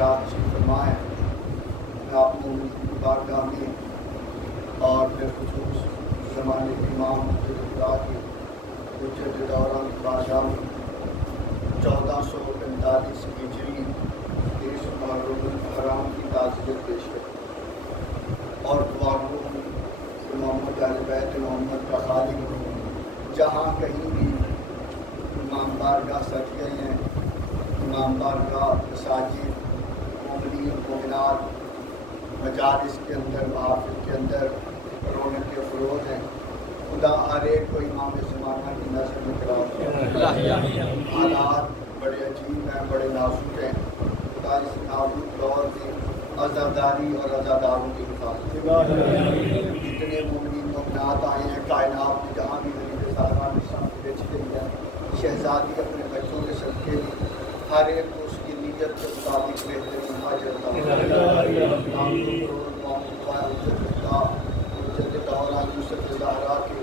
حضرات تشریف فرمائیں. میں آپ کو کی بارگاہ میں اور بالخصوص زمانے کے امام خدا کی حجت دوران کی بارگاہ میں 1445 ہجری 23 محرم الحرام کی تعزیت پیش کریں اور دعا کو کہ محمد اہل بیت محمد کا خالق جہاں کہیں بھی امام بارگاہ سج گئے ہیں، امام بارگاہ مساجد مومنین مومنات مجالس کے اندر محافل کے اندر رونق کے فروغ ہیں. خدا ہر ایک کو امام زمانہ کی نظر میں قرار. حالات بڑے عجیب ہیں، بڑے نازک ہیں. خدا اس نازک دور میں عزاداری اور عزاداروں کی حفاظت. جتنے مومنین مومنات آئے ہیں کائنات میں جہاں بھی غریب سالمان بیچ گئی ہے، شہزادی اپنے بچوں کے صدقے میں ہر ایک کو اس کی نیت کے مطابق بہترین حاجت یوسف زہرا کے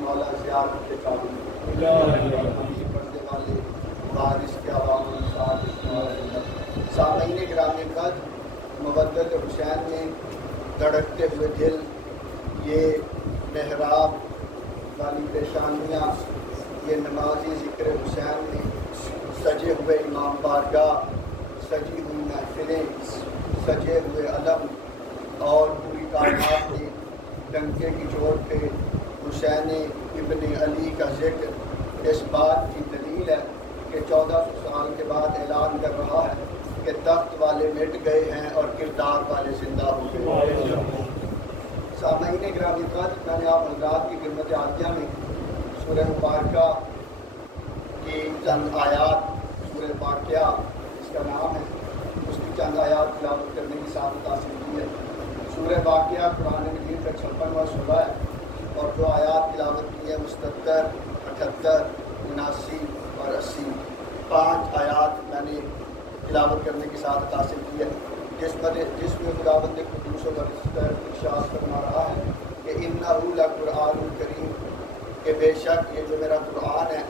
مولا زیارت کے قابل پردے والے وارث کے عوام سامعین گرامی قدر، مودت حسین میں دھڑکتے ہوئے دل، یہ محراب والی پیشانیاں، یہ نمازی ذکر حسین میں سجے ہوئے امام بارگاہ، سجی ہوئی محفلیں، سجے ہوئے علم اور پوری کائنات میں ڈنکے کی چوٹ پہ حسین ابن علی کا ذکر اس بات کی دلیل ہے کہ 1400 سال کے بعد اعلان کر رہا ہے کہ تخت والے مٹ گئے ہیں اور کردار والے زندہ ہو گئے. سامعین گرامی قدر، میں نے آپ حضرات کی خدمت عالیہ میں سورہ مبارکہ کی چند آیات، سورہ واقعہ اس کا نام ہے، اس کی چند آیات تلاوت کرنے کی سعادت حاصل کی ہے. سورہ واقعہ قرآن مجید کا 56واں سورہ ہے اور جو آیات تلاوت کی ہے 77، 78، 79 اور 80. 5 آیات میں نے تلاوت کرنے کی سعادت حاصل کی ہے جس میں خداوند قدوس و برتر ارشاد فرما رہا ہے کہ انہ لقرآن کریم، کہ بے شک یہ جو میرا قرآن ہے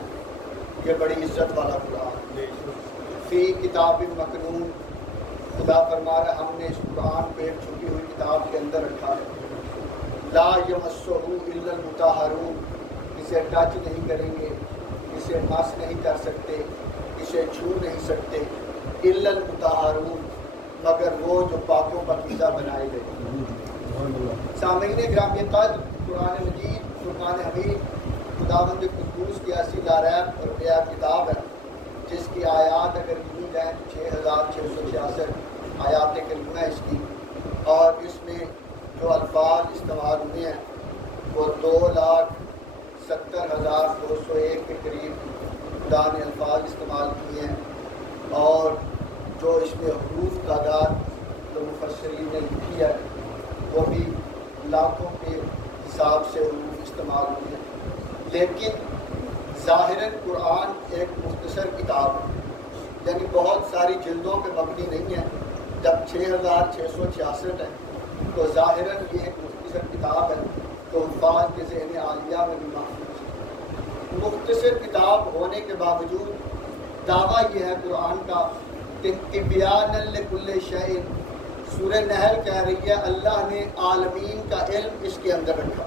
یہ بڑی عزت والا قرآن. فی کتاب مکنون، خدا فرما رہا ہے ہم نے اس قرآن کو ایک چھپی ہوئی کتاب کے اندر رکھا ہے. لا یمسہ الا المطہرون، اسے ٹچ نہیں کریں گے، اسے مس نہیں کر سکتے، اسے چھو نہیں سکتے. الا المطہرون، مگر وہ جو پاک و پاکیزہ بنائے گئے. سامعین گرامی قدر، قرآن مجید فرقان حمید خداوند قدوس کی ایسی لاریب اور بے کتاب ہے جس کی آیات اگر گنی جائیں تو 6666 آیات کریمہ اس کی، اور اس میں جو الفاظ استعمال ہوئے ہیں وہ 2,70,201 کے قریب خدا نے الفاظ استعمال کیے ہیں، اور جو اس میں حروف تعداد جو مفسرین نے لکھی ہے وہ بھی لاکھوں کے حساب سے حروف استعمال ہوئے ہیں. لیکن ظاہراً قرآن ایک مختصر کتاب ہے، یعنی بہت ساری جلدوں پہ مبنی نہیں ہے. جب 6666 ہے تو ظاہراً یہ ایک مختصر کتاب ہے تو حفاظ کے ذہن عالیہ میں بھی محفوظ ہے. مختصر کتاب ہونے کے باوجود دعویٰ یہ ہے قرآن کا کہ تبیان لکل شیء، سورہ نحل کہہ رہی ہے اللہ نے عالمین کا علم اس کے اندر رکھا.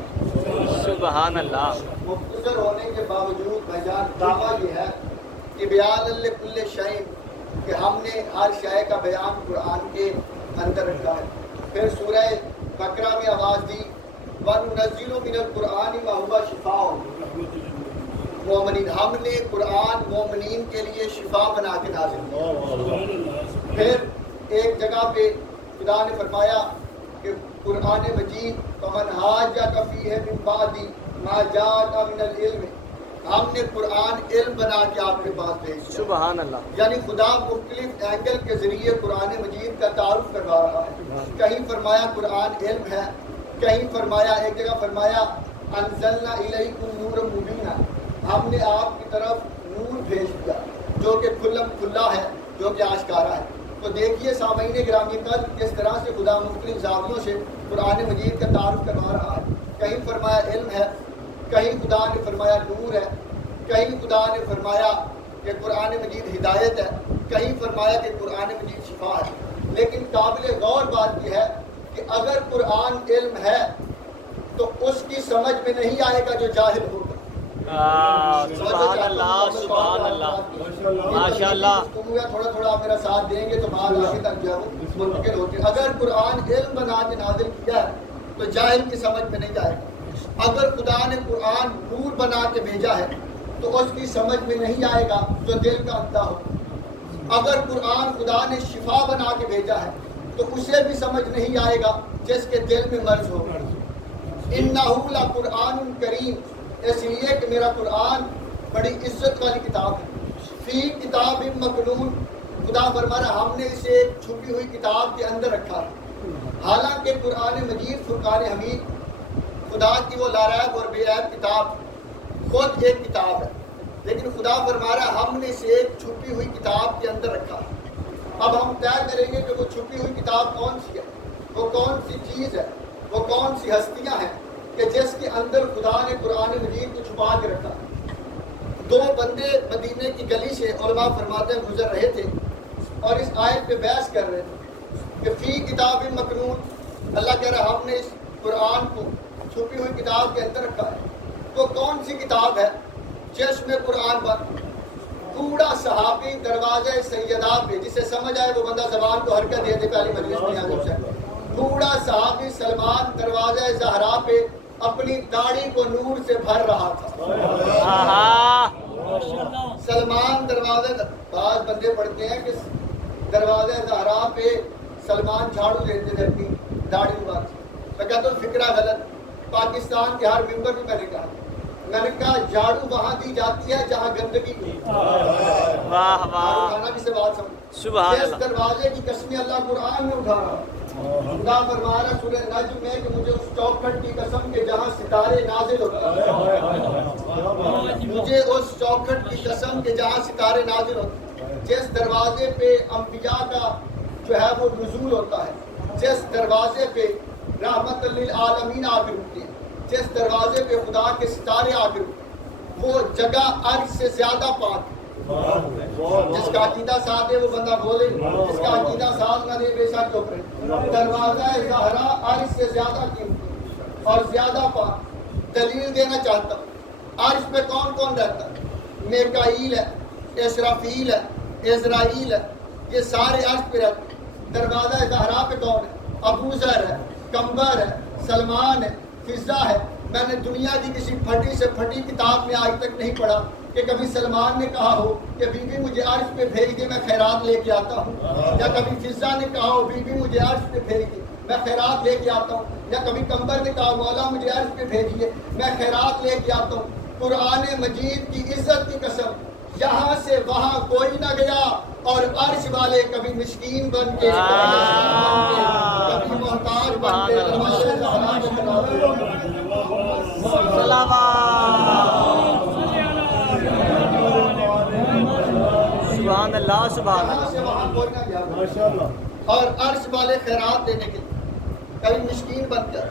سبحان اللہ. مختصر ہونے کے باوجود بھائیجان دعویٰ یہ ہے کہ بیان لکل شیء، کہ ہم نے ہر شے کا بیان قرآن کے اندر رکھا ہے. پھر سورہ بقرہ میں آواز دی وَنُنَزِّلُ مِنَ الْقُرْآنِ مَا هُوَ شِفَاءٌ، مومنین، ہم نے قرآن مومنین کے لیے شفا بنا کے نازل کیا. پھر ایک جگہ پہ خدا نے فرمایا کہ قرآن مجید فمن حاجک فیہ من بعد ما جاءک من العلم، ہم نے قرآن علم بنا کے آپ کے پاس بھیج دیا. سبحان اللہ. یعنی خدا مختلف اینگل کے ذریعے قرآن مجید کا تعارف کروا رہا ہے. کہیں فرمایا قرآن علم ہے، کہیں فرمایا، ایک جگہ فرمایا انزلنا الیکم نورا مبینا، ہم نے آپ کی طرف نور بھیج دیا جو کہ کھلم کھلا ہے، جو کہ آشکارا ہے. تو دیکھیے سامعین گرامی قدر کس طرح سے خدا مختلف زاویوں سے قرآن مجید کا تعارف کروا رہا ہے. کہیں فرمایا علم ہے، کہیں خدا نے فرمایا نور ہے، کہیں خدا نے فرمایا کہ قرآن مجید ہدایت ہے، کہیں فرمایا کہ قرآن مجید شفا ہے. لیکن قابل غور بات یہ ہے کہ اگر قرآن علم ہے تو اس کی سمجھ میں نہیں آئے گا جو جاہل ہوگا. سبحان اللہ سبحان اللہ ماشاء اللہ. تھوڑا تھوڑا آپ میرا ساتھ دیں گے تو بات آگے تک جو ہے وہ منتقل ہوتی ہے. اگر قرآن علم بنا کے نازل کیا ہے تو جاہل کی سمجھ میں نہیں آئے گا. اگر خدا نے قرآن نور بنا کے بھیجا ہے تو اس کی سمجھ میں نہیں آئے گا جو دل کا اندھا ہو. اگر قرآن خدا نے شفا بنا کے بھیجا ہے تو اسے بھی سمجھ نہیں آئے گا جس کے دل میں مرض ہو. انہ لقرآن کریم، اس لیے کہ میرا قرآن بڑی عزت والی کتاب ہے. فی کتاب مکنون، خدا فرما رہا ہم نے اسے ایک چھپی ہوئی کتاب کے اندر رکھا ہے. حالانکہ قرآن مجید فرقان حمید خدا کی وہ لاریب اور بے عیب کتاب خود ایک کتاب ہے، لیکن خدا فرما رہا ہم نے اسے ایک چھپی ہوئی کتاب کے اندر رکھا ہے. اب ہم طے کریں گے کہ وہ چھپی ہوئی کتاب کون سی ہے، وہ کون سی چیز ہے، وہ کون سی ہستیاں ہیں کہ جس کے اندر خدا نے قرآن مجید کو چھپا کے رکھا. دو بندے مدینے کی گلی سے علماء فرماتے ہیں گزر رہے تھے اور اس آیت پہ بحث کر رہے تھے کہ فی کتاب مکنون، اللہ کہہ رہا ہم نے اس قرآن کو چھپی ہوئی کتاب کے اندر رکھا ہے. وہ کون سی کتاب ہے جس میں قرآن بند؟ کوڑا صحابی دروازہ سیدہ پہ، جسے سمجھ آئے وہ بندہ زبان کو حرکت دے دے پہلی مجلس میں آگے سے. کوڑا صحابی سلمان دروازہ زہرا پہ اپنی داڑھی کو نور سے بھر رہا تھا. سلمان دروازہ، بعض بندے پڑھتے ہیں کہ دروازہ زہرا پہ سلمان جھاڑو دیتے تھے اپنی داڑھی بات. میں کہتا ہوں فکرہ غلط. پاکستان کے ہر ممبر میں میں نے کہا جھاڑو وہاں دی جاتی ہے جہاں گندگی کی. واہ واہ بھی سے بات سمجھ. سبحان اس اللہ. دروازے کی قسمیں اللہ قرآن میں اٹھا رہا. خدا فرما رہا سورہ نجم میں کہ مجھے اس چوکھٹ کی قسم کہ جہاں ستارے نازل ہوتے ہیں، مجھے اس چوکھٹ کی قسم کہ جہاں ستارے نازل ہوتے ہیں، جس دروازے پہ انبیاء کا جو ہے وہ نزول ہوتا ہے، جس دروازے پہ رحمت للعالمین آکر ہوتی ہے، جس دروازے پہ خدا کے ستارے آکر ہوتے ہیں، وہ جگہ عرش سے زیادہ پاک. جس کا عقیدہ ساتھ ہے وہ بندہ بولے، جس کا عقیدہ ساتھ نہ دے بے شک چپ رہے. دروازہ زہرا عرش سے زیادہ قیمتی اور زیادہ پاک. دلیل دینا چاہتا ہوں، عرش پہ کون کون رہتا ہے؟ میکائیل ہے، اسرافیل ہے، عزرائیل ہے، یہ سارے عرش پہ رہتے ہیں. دروازہ زہرا پہ کون ہے؟ ابو ذر ہے، کمبر ہے، سلمان ہے، فضا ہے. میں نے دنیا کی کسی پھٹی سے پھٹی کتاب میں آج تک نہیں پڑھا کہ کبھی سلمان نے کہا ہو کہ بی بی مجھے عرش پہ بھیج دے میں خیرات لے کے آتا ہوں، یا کبھی فضا نے کہا ہو بی بی مجھے عرش پہ بھیج دے میں خیرات لے کے آتا ہوں، یا کبھی کمبر نے کہا مولا مجھے عرش پہ بھیجیے میں خیرات لے کے آتا ہوں. قرآن مجید کی عزت کی قسم، یہاں سے وہاں کوئی نہ گیا اور عرش والے کبھی مسکین بن کے کبھی محتاج بن کے سبحان اللہ سبحان یہاں سے اللہ. وہاں کوئی نہ گیا اور عرش والے خیرات دینے کے لیے کبھی مسکین بن گیا.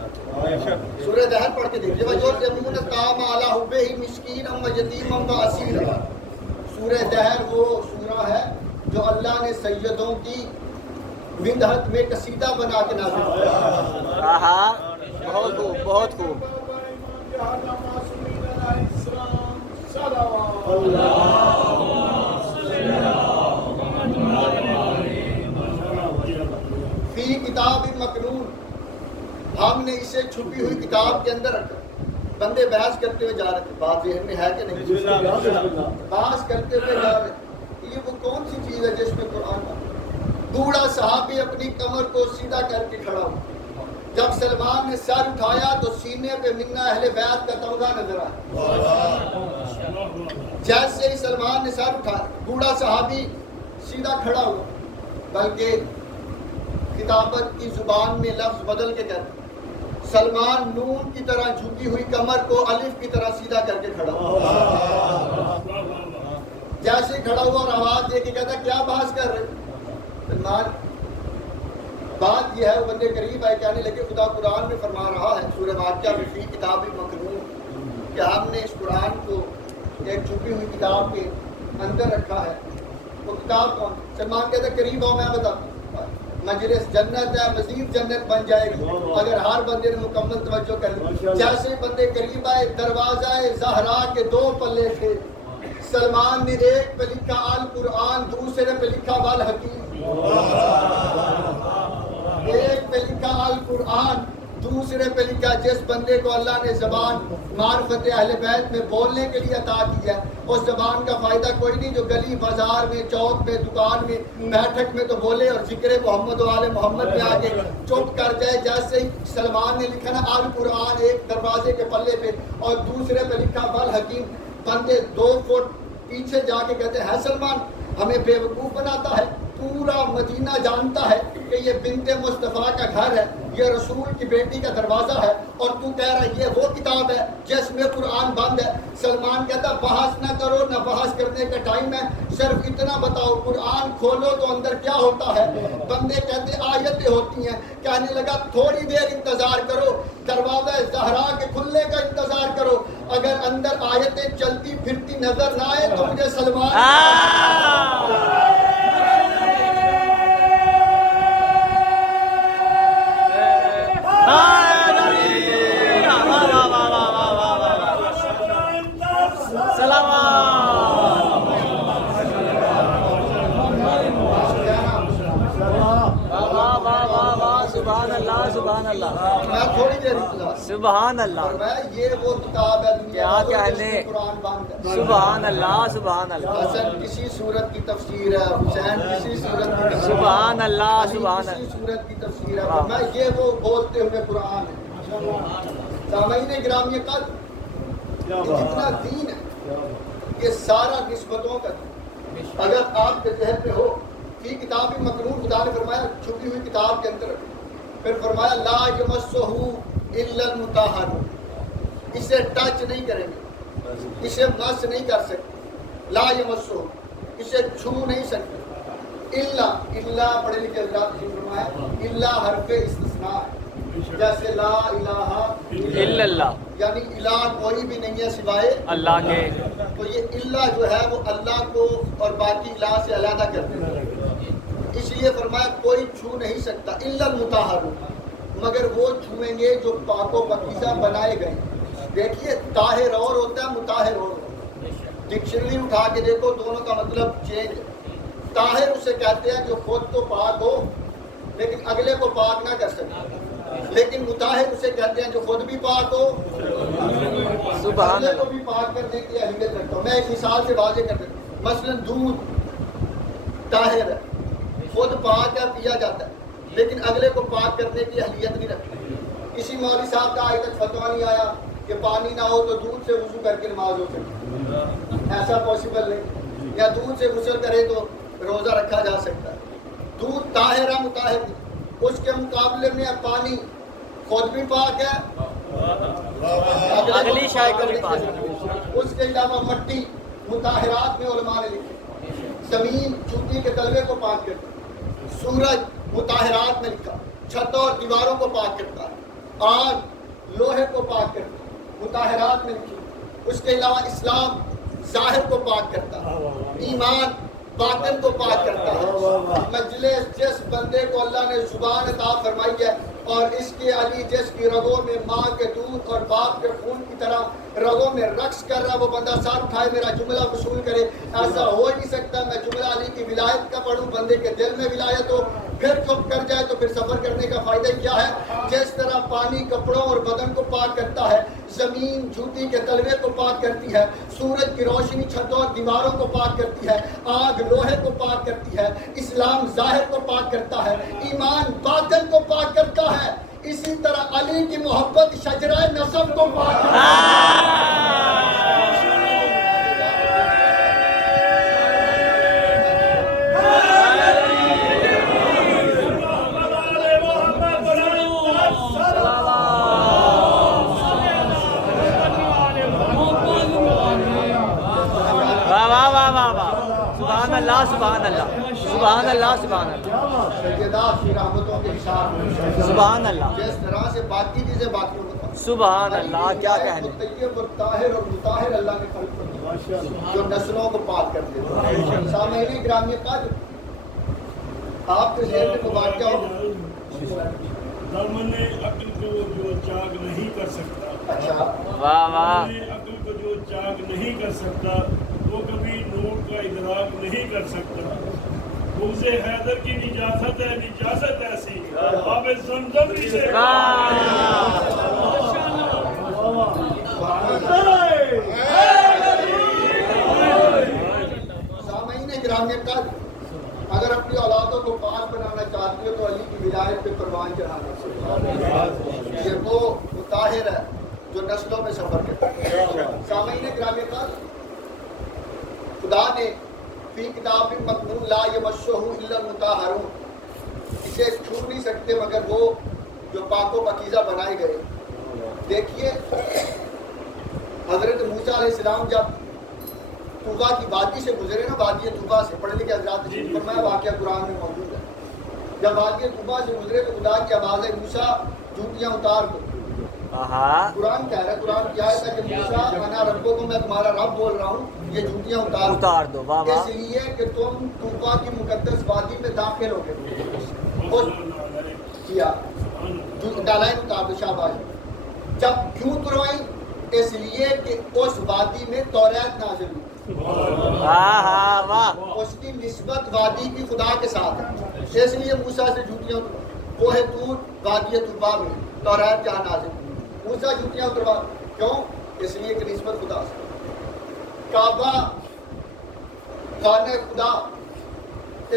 سورہ دہر پڑھ کے دیکھیے وَيُطْعِمُونَ الطَّعَامَ عَلَىٰ حُبِّهِ مِسْكِينًا وَيَتِيمًا وَأَسِيرًا. سورہ دہر وہ سورہ ہے جو اللہ نے سیدوں کی وندہت میں قصیدہ بنا کے نازل کیا. ہاں بہت خوب بہت خوب. فی کتاب مکنون، ہم نے اسے چھپی ہوئی کتاب کے اندر رکھا. بندے بحث کرتے ہوئے جا رہے تھے، بات ذہن میں ہے کہ نہیں؟ بحث کرتے ہوئے جا رہے تھے یہ وہ کون سی چیز ہے جس میں قرآن کا. بوڑھا صحابی اپنی کمر کو سیدھا کر کے کھڑا ہوا. جب سلمان نے سر اٹھایا تو سینے پہ منا اہل بیت کا تمغہ نظر آیا. جیسے ہی سلمان نے سر اٹھایا بوڑھا صحابی سیدھا کھڑا ہوا، بلکہ کتابت کی زبان میں لفظ بدل کے کہتے سلمان نون کی طرح جھکی ہوئی کمر کو الف کی طرح سیدھا کر کے کھڑا ہوا. جیسے کھڑا ہوا اور آواز دے کے کہتا کیا بحث کر رہے سلمان. بات یہ ہے وہ بندے قریب آئے کہنے لگے خدا قرآن میں فرما رہا ہے سورہ واقعہ میں فی کتاب مکنون کہ ہم نے اس قرآن کو ایک چھپی ہوئی کتاب کے اندر رکھا ہے. وہ کتاب کون؟ سلمان کہتا قریب آؤ میں بتاتا ہوں. مجلس جنت ہے، مزید جنت بن جائے گی اگر ہر بندے نے مکمل توجہ کر لی. جیسے ہی بندے قریب آئے دروازہ زہرا کے 2 پلے تھے. سلمان نے ایک پہ لکھا القرآن، دوسرے پہ لکھا والحکیم. ایک پہ لکھا القرآن، دوسرے پہ لکھا جس بندے کو اللہ نے زبان معرفت اہل بیت میں بولنے کے لیے عطا کیا ہے، اس زبان کا فائدہ کوئی نہیں جو گلی بازار میں، چوک میں، دکان میں، بیٹھک میں تو بولے اور ذکر محمد و آل محمد میں آ کے چپ کر جائے. جیسے ہی سلمان نے لکھا نا القرآن ایک دروازے کے پلے پہ اور دوسرے پہ لکھا والحکیم، بندے 2 فٹ پیچھے جا کے کہتے ہیں سلمان ہمیں بے وقوف بناتا ہے. پورا مدینہ جانتا ہے کہ یہ بنت مصطفیٰ کا گھر ہے، یہ رسول کی بیٹی کا دروازہ ہے، اور تو کہہ رہا ہے یہ وہ کتاب ہے جس میں قرآن بند ہے. سلمان کہتا بحث نہ کرو، نہ بحث کرنے کا ٹائم ہے، صرف اتنا بتاؤ قرآن کھولو تو اندر کیا ہوتا ہے. بندے کہتے آیتیں ہوتی ہیں. کہنے لگا تھوڑی دیر انتظار کرو، دروازہ زہرا کے کھلنے کا انتظار کرو، اگر اندر آیتیں چلتی پھرتی نظر نہ آئے تو مجھے سلمان سبحان اللہ میں تھوڑی دیر انتظار. سبحان اللہ. یہ وہ کتاب ہے دنیا کیا میں کہنے. جس میں قرآن بند ہے. سبحان اللہ سبحان اللہ. حسن کسی صورت کی تفسیر ہے، حسین کسی صورت کی تفسیر ہے، سبحان اللہ علی سبحان کسی اللہ. صورت کی تفسیر ہے. میں یہ وہ بولتے ہوئے قرآن ہے. سامعین گرامی قدر، یہ جتنا دین ہے یہ سارا نسبتوں کا دین. اگر آپ کے ذہن میں ہو کہ کتاب مکنون خدا نے فرمایا چھپی ہوئی کتاب کے اندر، پھر فرمایا لا یمسہ الا المطہرون، اسے ٹچ نہیں کریں گے، اسے مس نہیں کر سکتے. لا یمسہ، اسے چھو نہیں سکتے. الا پڑھے لکھے حضرات نے فرمایا الا حرف استثناء ہے. جیسے لا الہ الا اللہ، یعنی الہ کوئی بھی نہیں ہے سوائے اللہ کے. تو یہ اللہ جو ہے وہ اللہ کو اور باقی الہ سے علیحدہ کرتے ہیں. اس لیے فرمایا کوئی چھو نہیں سکتا الا المطہرون، مگر وہ چھوئیں گے جو پاک و پاکیزہ بنائے گئے. دیکھیے طاہر اور ہوتا ہے، مطہر اور ہوتا ہے. ڈکشنری اٹھا کے دیکھو دونوں کا مطلب چینج ہے. طاہر اسے کہتے ہیں جو خود تو پاک ہو لیکن اگلے کو پاک نہ کر سکے، لیکن مطہر اسے کہتے ہیں جو خود بھی پاک ہو سبحان اگلے کو اللہ. بھی پاک کرنے کی اہلیت رکھتا ہوں. میں ایک مثال سے واضح کر دیتا ہوں. مثلا دودھ طاہر ہے، خود پاک ہے، پیا جاتا ہے، لیکن اگلے کو پاک کرنے کی اہلیت نہیں رکھتا. کسی مولوی صاحب کا آج تک فتویٰ نہیں آیا کہ پانی نہ ہو تو دودھ سے وضو کر کے نماز ہو سکتی، ایسا پاسبل نہیں. یا دودھ سے غسل کرے تو روزہ رکھا جا سکتا ہے. دودھ طاہر ہے، مطہر نہیں. اس کے مقابلے میں پانی خود بھی پاک ہے، اگلی شے کو بھی پاک ہے. اس کے علاوہ مٹی مطہرات میں علماء نے لکھی. زمین چوٹی کے تلوے کو پاک کرتی، سورج مطہرات میں لکھا، چھتوں اور دیواروں کو پاک کرتا ہے، آگ لوہے کو پاک کرتا ہے، مطہرات میں لکھی. اس کے علاوہ اسلام ظاہر کو پاک کرتا ہے، ایمان باطن کو پاک کرتا ہے. مجلس جس بندے کو اللہ نے زبان عطا فرمائی ہے اور اس کے علی جس کی رگوں میں ماں کے دودھ اور باپ کے خون کی طرح رگوں میں رقص کر رہا، وہ بندہ سر اٹھائے میرا جملہ وصول کرے. ایسا ہو ہی نہیں سکتا. میں جملہ علی کی ولایت کا پڑھوں، بندے کے دل میں ولایت ہو، پھر چپ کر جائے تو پھر سفر کرنے کا فائدہ کیا ہے. جس طرح پانی کپڑوں اور بدن کو پاک کرتا ہے، زمین جوتی کے تلوے کو پاک کرتی ہے، سورج کی روشنی چھتوں اور دیواروں کو پاک کرتی ہے، آگ لوہے کو پاک کرتی ہے، اسلام ظاہر کو پاک کرتا ہے، ایمان باطن کو پاک کرتا ہے، اسی طرح علی کی محبت شجرہ نسب کو پاک کرتا ہے. سبحان اللہ سبحان اللہ سبحان اللہ سبحان اللہ. سیدہ کی رحمتوں کے حساب سبحان اللہ. جس طرح سے باقی چیزیں باقیوں کو سبحان اللہ. کیا کہنے. طیب اور طاہر اور مطہر اللہ نے خلق کر جو نسلوں کو پاک کر دیتے. سامعین گرامی قدر، آپ کے ذہن میں کوئی واقعہ ہو؟ دامن عقل کو جو چاک نہیں کر سکتا، اچھا واہ واہ دامن عقل کو جو چاک نہیں کر سکتا وہ کبھی نور کا ادراک نہیں کر سکتا۔ بغض حیدر کی نجاست ہے، نجاست ایسی آب زمزم سے سامعین گرامی قدر، اگر اپنی اولادوں کو پاک بنانا چاہتے ہو تو علی کی ولایت پہ قربان چڑھانا چاہیے۔ یہ وہ طاہر ہے جو نسلوں میں سفر کرتا ہے۔ سامعین گرامی قدر، خدا نے فی کتاب مکنون لا یمسہ الا المطہرون، اسے چھو نہیں سکتے مگر وہ جو پاک و پاکیزہ بنائے گئے۔ دیکھیے حضرت موسیٰ علیہ السلام جب طوبا کی وادی سے گزرے نا، وادی طوبا سے، پڑھے لکھے حضرات نے فرمایا، واقعہ قرآن میں موجود ہے۔ جب وادی طوبا سے گزرے تو خدا کی آواز ہے، موسیٰ جوتیاں اتار دو۔ قرآن کہہ رہا ہے، قرآن کی آیت ہے کہ موسیٰ انا ربکم، میں تمہارا رب بول رہا ہوں، یہ جوتیاں اتار دو۔ واہ واہ، اس لیے کہ تم طوبا کی مقدس وادی میں داخل ہو گئے اور کیا ڈالائن اتار دو، شاباش۔ جب کیوں اتروائی؟ اس لیے کہ اس وادی میں توریت نازل ہوئی، واہ واہ، اس کی نسبت وادی کی خدا کے ساتھ ہے، اس لیے موسیٰ سے جوتیاں کوہ طور وادی طوبا میں توریت جہاں نازل ہوئی، موسیٰ جوتیاں اتروا، کیوں؟ اس لیے کہ نسبت خدا سے۔ کعبہ خانہ خدا،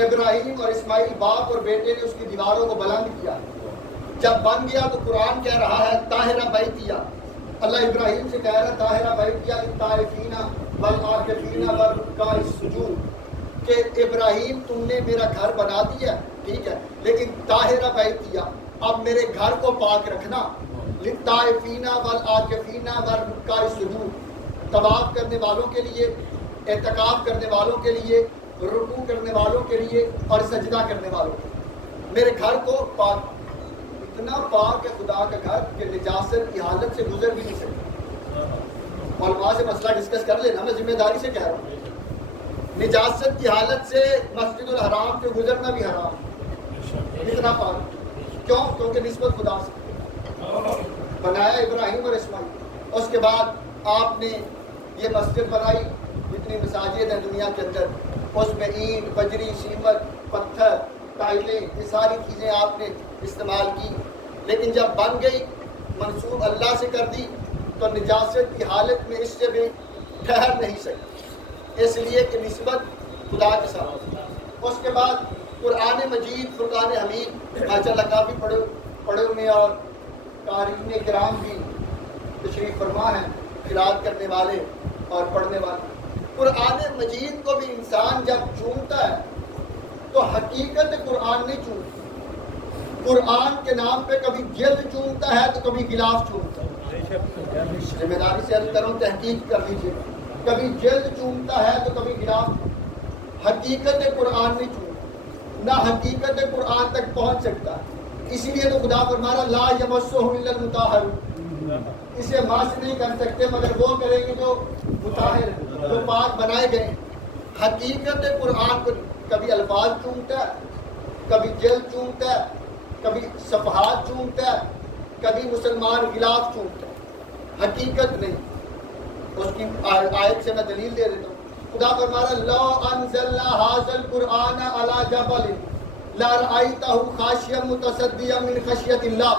ابراہیم اور اسماعیل باپ اور بیٹے نے اس کی دیواروں کو بلند کیا، جب بن گیا تو قرآن کہہ رہا ہے طاہرہ بیتیہ، اللہ ابراہیم سے کہہ رہا ہے طاہرہ بیتیہ للطائفین والعاکفین والرکع السجود، کہ ابراہیم تم نے میرا گھر بنا دیا، ٹھیک ہے، لیکن طاہرہ بیتیہ، اب میرے گھر کو پاک رکھنا، للطائفین والعاکفین والرکع السجود، طواف کرنے والوں کے لیے، اعتکاف کرنے والوں کے لیے، رکوع کرنے والوں کے لیے اور سجدہ کرنے والوں کے لیے، میرے گھر کو پاک۔ اتنا پاک ہے خدا کا گھر کہ نجاست کی حالت سے گزر بھی نہیں سکتا۔ علماء سے مسئلہ ڈسکس کر لینا، میں ذمہ داری سے کہہ رہا ہوں، نجاست کی حالت سے مسجد الحرام سے گزرنا بھی حرام ہے، اتنا پاک۔ کیوں؟ کیونکہ نسبت خدا سے بنایا ابراہیم اور اسماعیل۔ اس کے بعد آپ نے یہ مسجد بنائی، جتنی مساجد ہیں دنیا کے اندر، اس میں اینٹ، بجری، سیمنٹ، پتھر، ٹائلیں، یہ ساری چیزیں آپ نے استعمال کی، لیکن جب بن گئی منسوب اللہ سے کر دی تو نجاست کی حالت میں اس سے بھی ٹھہر نہیں سکتی، اس لیے کہ نسبت خدا کے ساتھ۔ اس کے بعد قرآن مجید، فرقان حمید، ماشاء اللہ کافی پڑھے ہوئے اور قارئین کرام بھی تشریف فرما ہیں، قرأت کرنے والے اور پڑھنے والے۔ قرآن مجید کو بھی انسان جب چونتا ہے تو حقیقت قرآن نہیں چونتا، قرآن کے نام پہ کبھی جلد چونتا ہے تو کبھی غلاف چونتا ہے۔ ذمہ داری سے عرض کروں، تحقیق کر لیجیے، کبھی جلد چونتا ہے تو کبھی غلاف۔ حقیقت قرآن نہیں چونتا، نہ حقیقت قرآن تک پہنچ سکتا ہے، اسی لیے تو خدا فرما رہا لا یمسہ الا المطہرون، اسے مس نہیں کر سکتے مگر وہ کریں گے جو مطہر، جو پاک بنائے گئے۔ حقیقت قرآن کو کبھی الفاظ چونتا ہے، کبھی جلد چونتا ہے، کبھی صفحات چونتا ہے، کبھی مسلمان غلاف چونتا ہے، حقیقت نہیں۔ اس کی آیت سے میں دلیل دے دیتا ہوں، خدا فرما رہا لو انزلنا ھذا القرآن علی جبل لرأیتہ خاشعا متصدعا من خشیۃ اللہ،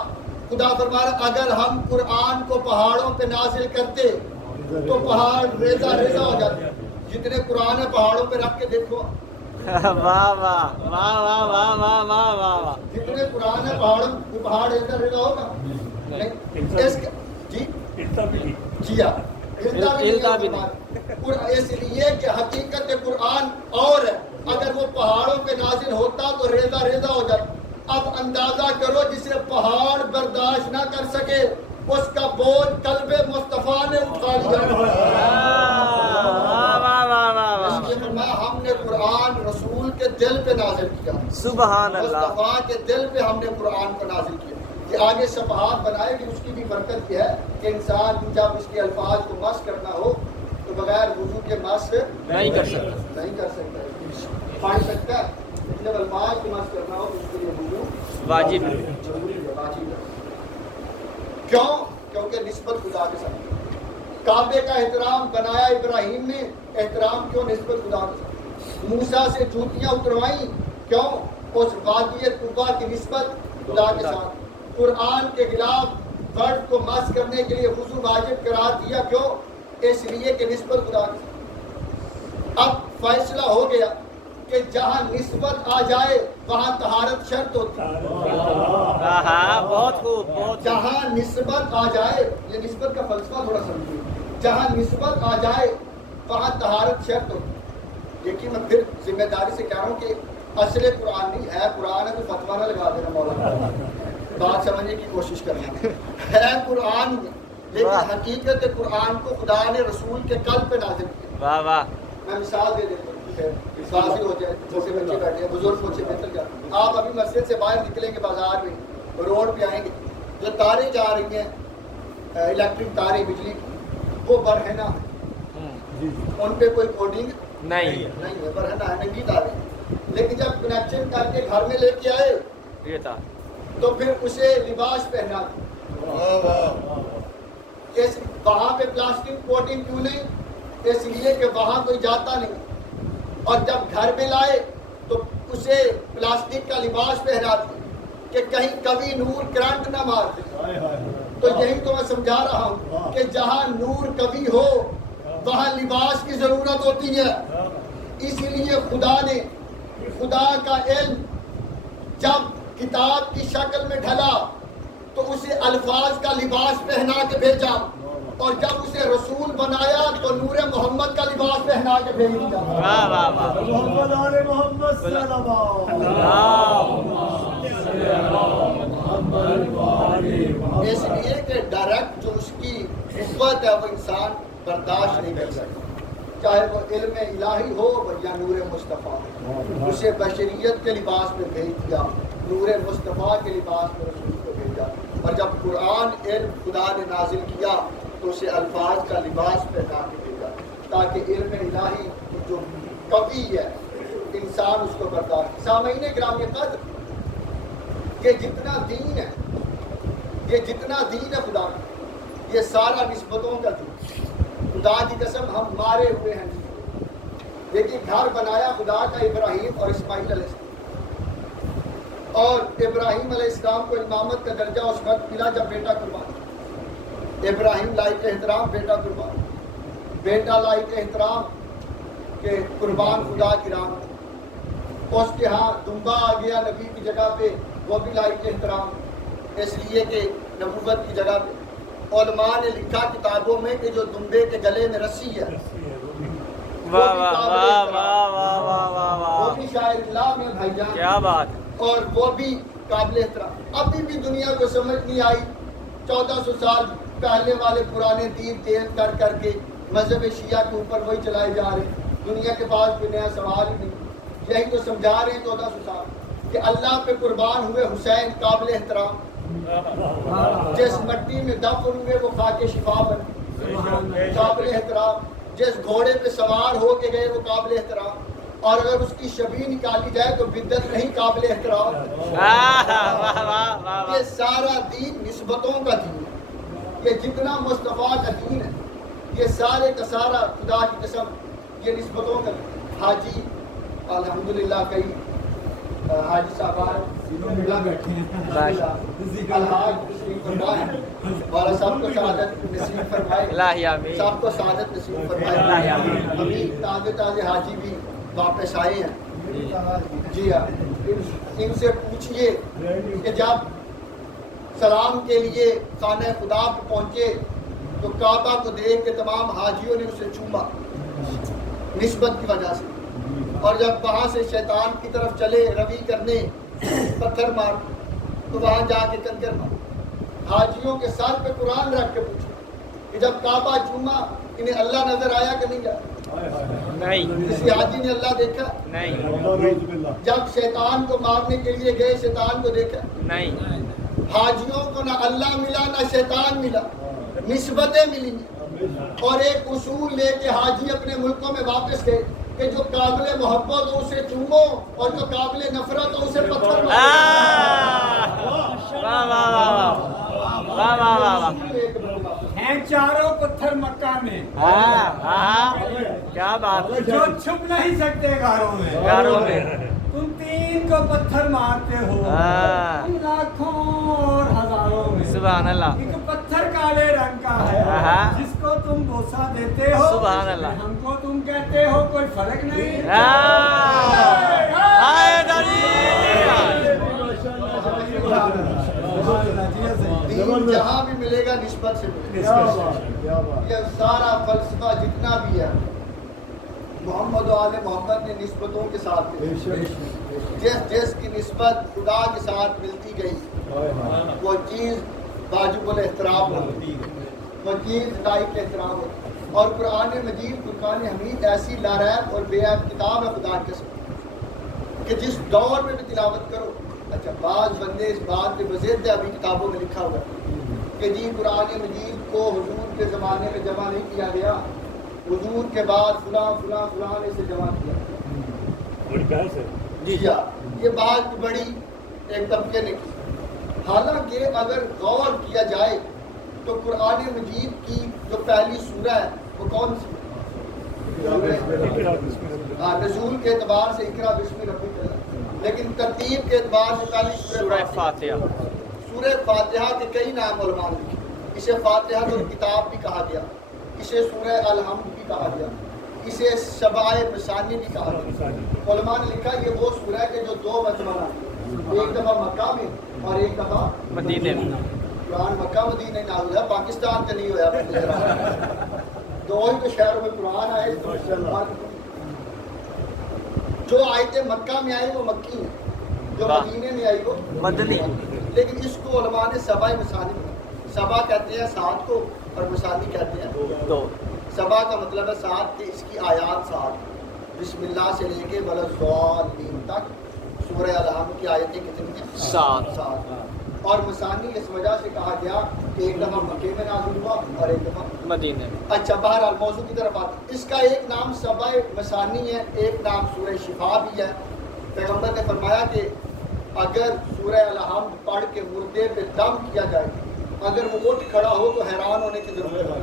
خدا فرما رہا اگر ہم قرآن کو پہاڑوں پہ نازل کرتے تو پہاڑ ریزہ ریزہ ہو جاتے۔ جتنے قرآن ہے پہاڑوں پہ رکھ کے دیکھو، واہ واہ واہ واہ واہ واہ واہ واہ واہ، جتنے قرآن ہے پہاڑ ریزہ ریزہ ہوگا نہیں؟ جی جی ہاں، ہلتا بھی نہیں، اس لیے کہ حقیقت قرآن اور ہے، اگر وہ پہاڑوں پہ نازل ہوتا تو ریزہ ریزہ ہو جاتا۔ اب اندازہ کرو جسے پہاڑ برداشت نہ کر سکے اس کا بوجھ قلب مصطفیٰ نے اٹھا لیا۔ ہم نے قرآن رسول کے دل پہ نازل کیا، سبحان اللہ، مصطفیٰ کے دل پہ ہم نے قرآن کو نازل کیا۔ یہ آگے صفحات بنائے گی، اس کی بھی برکت یہ ہے کہ انسان جب اس کے الفاظ کو مس کرنا ہو تو بغیر وضو کے مس نہیں کر سکتا، نہیں کر سکتا، پڑھ سکتا ہے جب الفاظ کو مس کرنا ہو تو اس کے لیے وضو واجب ہے۔ ضروری ہے، واجب ہے۔ کیوں؟ کیونکہ نسبت خدا کے ساتھ۔ کعبے کا احترام بنایا ابراہیم نے، احترام کیوں؟ نسبت خدا کے ساتھ۔ موسیٰ سے جوتیاں اتروائیں کیوں؟ اس وادی طوبا کی نسبت خدا کے ساتھ۔ قرآن کے خلاف فرد کو مس کرنے کے لیے وضو واجب قرار دیا کیوں؟ اس لیے کہ نسبت خدا کے ساتھ۔ اب فیصلہ ہو گیا کہ جہاں نسبت آ جائے وہاں طہارت شرط ہوتی ہے۔ ہاں بہت خوب، بہت جہاں نسبت آ جائے، یہ نسبت کا فلسفہ تھوڑا سمجھیے، جہاں نسبت آ جائے وہاں طہارت شرط ہوتی ہے۔ لیکن میں پھر ذمہ داری سے کہہ رہا ہوں کہ اصل قرآن نہیں ہے، قرآن ہے تو فتویٰ نہ لگا دینا مولانا، بات سمجھنے کی کوشش کرنا ہے قرآن میں، لیکن حقیقت قرآن کو خدا نے رسول کے قلب پہ نازل کیا۔ واہ واہ، میں مثال دے دیتا ہوں، واضح ہو جائے، جیسے بچے بیٹھے ہیں، بزرگ بچے بیٹھے جاتے ہیں، آپ ابھی مسجد سے باہر نکلیں گے بازار میں، روڈ پہ آئیں گے، جو تاریں جا رہی ہیں الیکٹرک تاریں بجلی کی، وہ برہنہ ہیں، ان پہ کوئی کوڈنگ نہیں نہیں ہے، برہنہ ہے، ننگی تاریں۔ لیکن جب کنیکشن کر کے گھر میں لے کے آئے یہ تھا، تو پھر اسے لباس پہنا دیا۔ وہاں پہ پلاسٹک کوٹنگ کیوں نہیں؟ اس لیے کہ وہاں کوئی جاتا نہیں، اور جب گھر میں لائے تو اسے پلاسٹک کا لباس پہنا دیا کہ کہیں کبھی نور کرنٹ نہ مار دے۔ تو یہی تو میں سمجھا رہا ہوں کہ جہاں نور کبھی ہو وہاں لباس کی ضرورت ہوتی ہے۔ اسی لیے خدا کا علم جب کتاب کی شکل میں ڈھلا تو اسے الفاظ کا لباس پہنا کے بھیجا، اور جب اسے رسول بنایا تو نور محمد کا لباس پہنا کے بھیج دیا۔ واہ واہ واہ، محمد آل محمد صلی اللہ اس لیے کہ ڈائریکٹ جو اس کی قوت ہے وہ انسان برداشت نہیں کر سکتا، چاہے وہ علم الہی ہو یا نور مصطفیٰ، اسے بشریت کے لباس میں بھیج دیا، نور مصطفیٰ کے لباس میں رسول کو بھیجا۔ اور جب قرآن علم خدا نے نازل کیا تو اسے الفاظ کا لباس پہنا کے بھیجا، تاکہ علم الہی جو قوی ہے انسان اس کو برداشت۔ سامعین گرامی قدر، یہ جتنا دین ہے خدا کا، یہ سارا نسبتوں کا دین۔ خدا کی قسم ہم مارے ہوئے ہیں۔ دیکھیے گھر بنایا خدا کا ابراہیم اور اسماعیل علیہ السلام، اور ابراہیم علیہ السلام کو امامت کا درجہ اس وقت ملا جب بیٹا قربان، ابراہیم لائق احترام، بیٹا قربان، بیٹا لائق احترام کہ قربان خدا کی راہ میں۔ اس کے ہاں دمبا آ گیا نبی کی جگہ پہ، وہ بھی لائق احترام، اس لیے کہ نبوت کی جگہ پہ علماء نے لکھا کتابوں میں کہ جو دمبے کے گلے میں رسی ہے واہ واہ واہ واہ واہ واہ وہ واہ، بھی شاعر کلام ہے بھائی جان، کیا بات، اور وہ بھی قابل احترام۔ ابھی بھی دنیا کو سمجھ نہیں آئی، 1400 سال پہلے والے پرانے دین تیل کر کر کے مذہب شیعہ کے اوپر وہی چلائے جا رہے ہیں، دنیا کے پاس کوئی نیا سوال ہی نہیں۔ یہی تو سمجھا رہے ہیں 1400 سال کہ اللہ پہ قربان ہوئے حسین قابل احترام، جس مٹی میں دفن ہوئے وہ خاک شفا بنے قابل احترام، جس گھوڑے پہ سوار ہو کے گئے وہ قابل احترام، اور اگر اس کی شبیہ نکالی جائے تو بدعت نہیں قابل احترام۔ واہ واہ واہ واہ، یہ سارا دین نسبتوں کا دین ہے، یہ جتنا مصطفیٰ کا دین ہے یہ سارے کا سارا خدا کی قسم یہ نسبتوں کا دین۔ حاجی الحمدللہ کئی حاجی صاحب الحاج نصیب فرمائے، والا صاحب کو سعادت نصیب فرمائے، الہی آمین، صاحب کو سعادت نصیب فرمائے۔ الہی آمین۔ ابھی تازے حاجی بھی واپس آئے ہیں، جی ہاں، ان سے پوچھئے کہ جب سلام کے لیے خانہ خدا پہ پہنچے تو کعبہ کو دیکھ کے تمام حاجیوں نے اسے چوما نسبت کی وجہ سے، اور جب وہاں سے شیطان کی طرف چلے روی کرنے پتھر مار تو وہاں جا کے کنکر مار، حاجیوں کے سر پہ قرآن رکھ کے پوچھا کہ جب کعبہ چوما انہیں اللہ نظر آیا کہ نہیں آیا؟ نہیں کسی حاجی نے اللہ دیکھا؟ نہیں جب شیطان کو مارنے کے لیے گئے شیطان کو دیکھا؟ نہیں، حاجیوں کو نہ اللہ ملا نہ شیطان ملا، نسبتیں ملی، اور ایک اصول لے کے حاجی اپنے ملکوں میں واپس گئے کہ جو قابل محبت ہو اسے چومو اور جو قابل نفرت ہو اسے پتھر مارو۔ واہ واہ واہ واہ واہ واہ واہ ہیں چاروں پتھر مکہ میں، ہاں ہاں کیا بات ہے جو چھپ نہیں سکتے گھروں میں، گھروں میں تم تین کو پتھر مارتے ہو ہاں تم لاکھوں اور ہزاروں میں، سبحان اللہ ایک پتھر کالے رنگ کا ہے ہاں جس کو تم بوسہ دیتے ہو، سبحان اللہ ہم کو تم کہتے ہو کوئی فرق نہیں۔ دین جہاں بھی ملے گا نسبت سے ملے گا۔ یہ سارا فلسفہ جتنا بھی ہے محمد و آل محمد نے نسبتوں کے ساتھ جس کی نسبت خدا کے ساتھ ملتی گئی وہ چیز واجب الاحترام ہوتی، وہ چیز لائق احترام ہوتی۔ اور قرآن مجید فرقان حمید ایسی لاریب اور بے عیب کتاب ہے خدا کے ساتھ کہ جس دور میں بھی تلاوت کرو۔ اچھا بعض بندے اس بات پہ بزد ہے، ابھی کتابوں میں لکھا ہوا ہے کہ جی قرآن مجید کو حضور کے زمانے میں جمع نہیں کیا گیا، حضور کے بعد فلاں فلاں فلاں نے اسے جمع کیا۔ جی ہاں، یہ بات بڑی ایک طبقے نے کی۔ حالانکہ اگر غور کیا جائے تو قرآن مجید کی جو پہلی سورہ ہے وہ کون سی؟ نزول کے اعتبار سے اقرا بسم ربک، لیکن ترتیب کے اعتبار سے پہلی سورہ فاتحہ۔ سورہ فاتحہ کے کئی نام علماء نے لکھے، اسے فاتحہ الکتاب بھی کہا گیا، اسے سورہ الحمد بھی کہا گیا، اسے سبائے مثانی بھی کہا گیا۔ علماء نے لکھا یہ وہ سورہ ہے کہ جو دو مرتبہ نازل ہوئی، ایک دفعہ مکہ میں اور ایک دفعہ مدینے میں۔ قرآن مکہ مدینہ نازل ہے، پاکستان سے نہیں ہوا۔ دو ہی تو شہروں میں قرآن آئے، جو آیتیں مکہ میں آئی وہ مکی ہیں، جو مدینے میں آئی وہ مدنی۔ لیکن اس کو علماء نے سبا مثانی بنا۔ سبا کہتے ہیں 7 کو اور مثانی کہتے ہیں 2۔ سبا کا مطلب ہے 7 کہ اس کی آیات 7، بسم اللہ سے لے کے والضالین تک سورہ الحمد کی آیتیں کتنی ہیں؟ 7۔ اور مثانی اس وجہ سے کہا گیا کہ ایک دفعہ مکے میں نازل ہوا اور ایک دفعہ مدینے میں۔ اچھا بہرحال موضوع کی طرف آتے ہیں۔ اس کا ایک نام سبا مثانی ہے، ایک نام سورہ شفا بھی ہے۔ پیغمبر نے فرمایا کہ اگر سورہ الحمد پڑھ کے مردے پہ دم کیا جائے، اگر وہ اٹھ کھڑا ہو تو حیران ہونے کی ضرورت ہے۔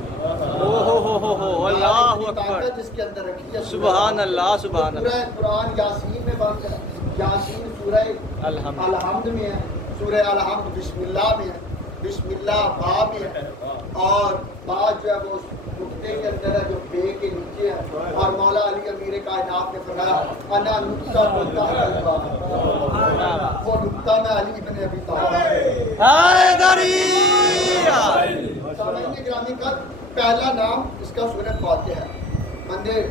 اللہ اکبر، طاقت جس کے اندر رکھی ہے، سبحان اللہ سبحان اللہ۔ سورہ قرآن یاسین میں بند ہے، یاسین سورہ الحمد میں ہے، سورہ الحمد بسم اللہ میں ہے، بسم اللہ با میں ہے، اور با جو ہے وہ نقطے کے اندر ہے جو بے کے نیچے ہے۔ اور مولا علی امیر کائنات نے فرمایا انا نقطہ بولتا ہے، وہ نقطہ میں علی ابن ابی طالب۔ سامعین گرامی کا پہلا نام اس کا سورہ فاتحہ ہے۔ بندے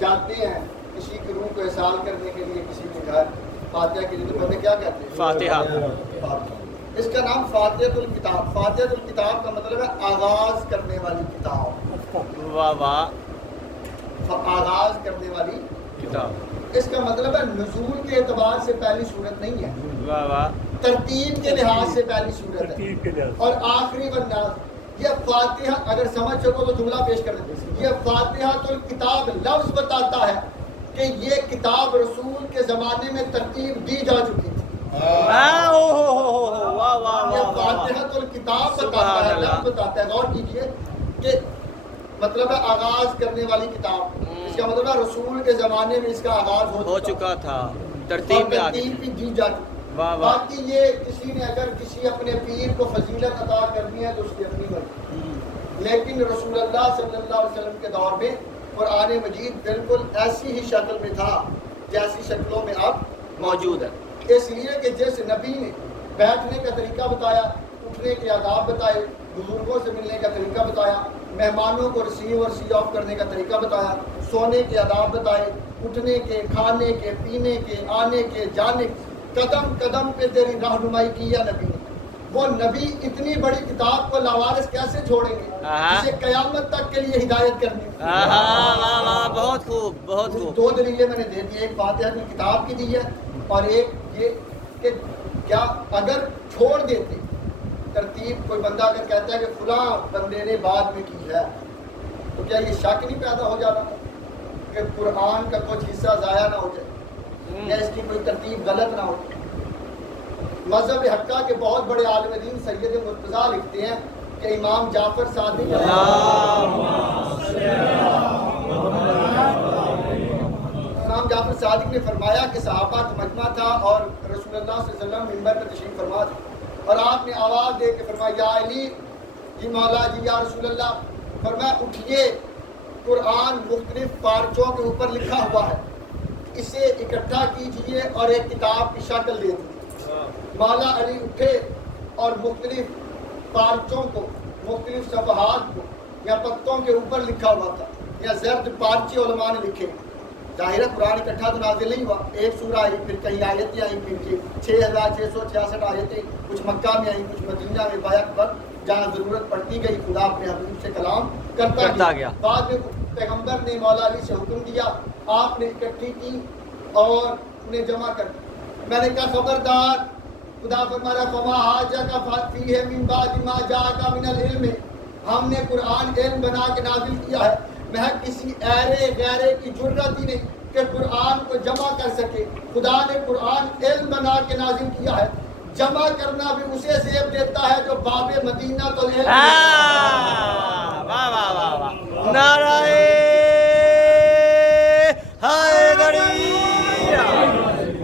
جاتے ہیں کسی کی روح کو احسال کرنے کے لیے کسی کے گھر، فاتحہ کے لیے تو بندے کیا کہتے ہیں؟ فاتحہ۔ اس کا نام فاتحۃ الکتاب۔ فاتحۃ الکتاب کا مطلب ہے آغاز کرنے والی کتاب۔ واہ واہ، آغاز کرنے والی کتاب۔ اس کا مطلب ہے نزول کے اعتبار سے پہلی صورت نہیں ہے، واہ واہ، ترتیب کے لحاظ سے پہلی صورت ہے اور آخری والناس۔ یہ فاتحہ اگر سمجھ سکو تو جملہ پیش کر دیں۔ یہ فاتحۃ الکتاب لفظ بتاتا ہے کہ یہ کتاب رسول کے زمانے میں ترتیب دی جا چکی تھی۔ یہ فاتحۃ الکتاب بتاتا ہے، لفظ بتاتا ہے۔ غور کیجئے کہ مطلب ہے آغاز کرنے والی کتاب، اس کا مطلب ہے رسول کے زمانے میں اس کا آغاز ہو چکا تھا، ترتیب میں آ گئی۔ ترتیب بھی دی جا چکی۔ واہ واہ، باقی یہ کسی نے اگر کسی اپنے پیر کو فضیلت عطا کرنی ہے تو اس کی اپنی مرضی، لیکن رسول اللہ صلی اللہ علیہ وسلم کے دور میں قرآن مجید بالکل ایسی ہی شکل میں تھا جیسی شکلوں میں اب موجود ہے۔ اس لیے کہ جس نبی نے بیٹھنے کا طریقہ بتایا، اٹھنے کے آداب بتائے، بزرگوں سے ملنے کا طریقہ بتایا، مہمانوں کو ریسیو اور سی آف کرنے کا طریقہ بتایا، سونے کے آداب بتائے، اٹھنے کے، کھانے کے، پینے کے، آنے کے، جانے کے، قدم قدم پہ تیری رہنمائی کی ہے نبی نے۔ وہ نبی اتنی بڑی کتاب کو لاوارث کیسے چھوڑیں گے جسے قیامت تک کے لیے ہدایت کرنی ہے۔ بہت خوب، بہت خوب۔ 2 دلیلیں میں نے دے دی، ایک فاتحہ کی کتاب کی دی ہے اور ایک یہ کہ کیا اگر چھوڑ دیتے ترتیب، کوئی بندہ اگر کہتا ہے کہ فلاں بندے نے بعد میں کی ہے تو کیا یہ شک نہیں پیدا ہو جاتا؟ کہ قرآن کا کچھ حصہ ضائع نہ ہو جائے یا اس کی کوئی ترتیب غلط نہ ہو جائے۔ مذہب حقہ کے بہت بڑے عالم دین سید مرتضیٰ لکھتے ہیں کہ امام جعفر صادق نے فرمایا کہ صحابہ کا مجمع تھا اور رسول اللہ صلی اللہ علیہ وسلم منبر پر تشریف فرما تھے، اور آپ نے آواز دے کے فرمایا یا علی جی مولا جی یا رسول اللہ، فرمایا اٹھیے، قرآن مختلف پارچوں کے اوپر لکھا ہوا ہے، اسے اکٹھا کیجئے اور ایک کتاب کی شکل دے دیجیے۔ مولا علی اٹھے اور مختلف پارچوں کو، مختلف صفحات کو یا پتوں کے اوپر لکھا ہوا تھا یا زرد پارچے علماء نے لکھے۔ ظاہر ہے قرآن اکٹھا تو نازل نہیں ہوا، ایک سورہ آئی، پھر کئی آیتیں آئیں، پھر 6666 آیتیں، کچھ مکہ میں آئیں، کچھ مدینہ میں بیک وقت جہاں ضرورت پڑتی گئی خدا اپنے حبیب سے کلام کرتا گیا۔ بعد میں پیغمبر نے مولا علی سے حکم دیا، آپ نے اکٹھی کی اور انہیں جمع کر دی۔ میں نے کہا خبردار، خدا فرمایا فما حاجہ فیہ من بعد ما جاءک من العلم، ہم نے قرآن علم بنا کے نازل کیا ہے، محض کسی ایرے غیرے کی جرت ہی نہیں کہ قرآن کو جمع کر سکے۔ خدا نے قرآن علم بنا کے نازل کیا ہے، جمع کرنا بھی اسے زیب دیتا ہے جو باب مدینہ تو العلم۔ واہ واہ واہ واہ، نعرہ حیدری،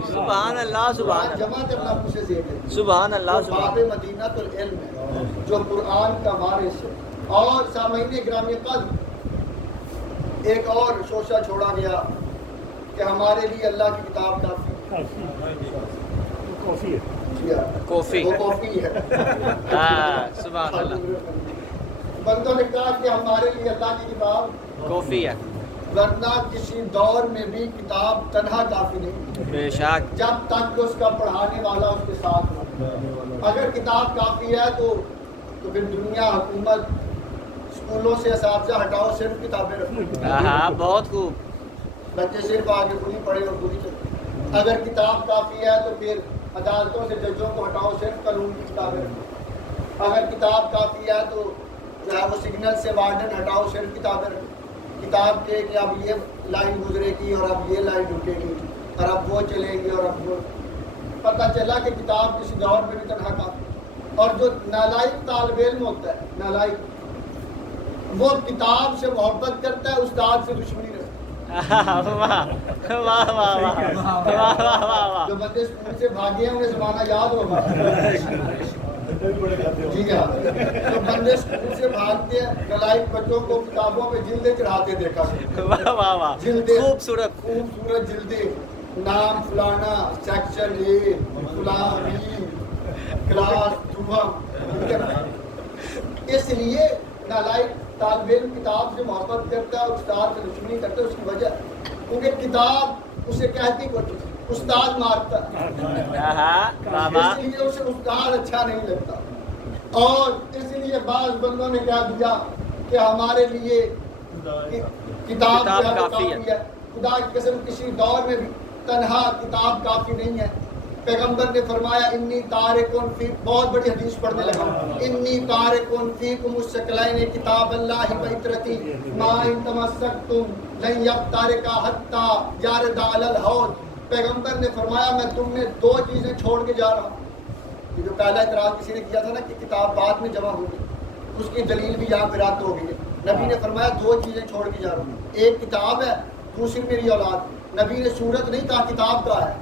سبحان اللہ سبحان اللہ، جمع کرنا بھی اسے زیب دیتا ہے، سبحان اللہ جو باب سبحان مدینہ تو العلم ہے، جو قرآن کا وارث ہے۔ اور سامعین گرامی قدر، ایک اور شوشہ چھوڑا گیا کہ ہمارے لیے اللہ کی کتاب کافی ہے، کوفی، وہ کافی ہے۔ سبحان اللہ، بندوں نے کہا کہ ہمارے لیے اللہ کی کتاب کوفی ہے، ورنہ کسی دور میں بھی کتاب تنہا کافی نہیں، بے شک، جب تک اس کا پڑھانے والا اس کے ساتھ ہو۔ اگر کتاب کافی ہے تو پھر دنیا، حکومت، اسکولوں سے اساتذہ ہٹاؤ، صرف کتابیں رکھو، ہاں بہت خوب، بچے صرف آگے خود ہی پڑھے اور خود ہی چلے۔ اگر کتاب کافی ہے تو پھر عدالتوں سے ججوں کو ہٹاؤ، صرف قانون کی کتابیں رکھو۔ اگر کتاب کافی ہے تو جو ہے وہ سگنل سے وارڈن ہٹاؤ، صرف کتابیں رکھو۔ کتاب کے کہ اب یہ لائن گزرے گی اور اب یہ لائن رکے گی اور اب وہ چلے گی اور اب وہ، پتہ چلا کہ کتاب کسی دور میں بھی تنہا کافی۔ اور جو نالائق طالب علم ہوتا ہے، نالائق، وہ کتاب سے محبت کرتا ہے، استاد سے دشمنی رکھتا ہے۔ واہ واہ واہ واہ واہ واہ، جو بندے اسکول سے بھاگے ہیں انہیں زمانہ یاد ہوگا، جی ہاں، جو بندے اسکول سے بھاگتے ہیں نالائق بچوں کو کتابوں پہ جلدیں چڑھاتے دیکھا، واہ واہ واہ، جلدیں، خوبصورت، خوبصورت جلدیں، نام فلانا، سیکشن اے، فلان بی، کلاس دوم۔ اس لیے نالائق طالب علم کتاب سے محبت کرتا ہے اور استاد سے دشمنی کرتا ہے، اس کی وجہ کیونکہ کتاب اسے کہتی کچھ، استاد مارتا ہے، اس لیے اسے استاد اچھا نہیں لگتا۔ اور اس لیے بعض بندوں نے کہہ دیا کہ ہمارے لیے کتاب کافی ہے۔ خدا کی قسم کسی دور میں بھی تنہا کتاب کافی نہیں ہے۔ پیغمبر نے فرمایا انی تارکن فی، بہت بڑی حدیث پڑھنے لگا، انی تارکن فیکم الثقلین کتاب اللہ و عطرتی ما ان تمسکتم لن یفترقا حتی یرد علی الحوض۔ پیغمبر نے فرمایا میں تم نے دو چیزیں چھوڑ کے جا رہا ہوں۔ یہ جو پہلا اعتراض کسی نے کیا تھا نا کہ کتاب بعد میں جمع ہوگی، اس کی دلیل بھی یہاں پہ رد ہو گئی ہے۔ نبی نے فرمایا دو چیزیں چھوڑ کے جا رہا ہوں، ایک کتاب ہے، دوسری میری اولاد۔ نبی نے صورت نہیں کہا کتاب کا ہے،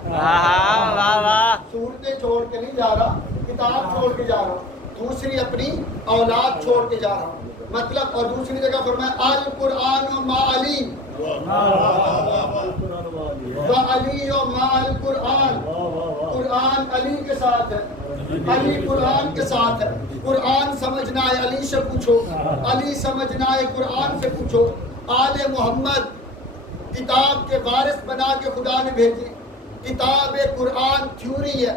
صورتیں چھوڑ کے نہیں جا رہا، کتاب چھوڑ کے جا رہا ہوں، دوسری اپنی اولاد چھوڑ کے جا رہا ہوں۔ مطلب، اور دوسری جگہ فرمایا القرآن و ما علی، علی و ما القرآن، قرآن علی کے ساتھ ہے، علی قرآن کے ساتھ ہے۔ قرآن سمجھنا ہے علی سے پوچھو، علی سمجھنا ہے قرآن سے پوچھو۔ آل محمد کتاب کے وارث بنا کے خدا نے بھیجی، کتاب قرآن تھیوری ہے،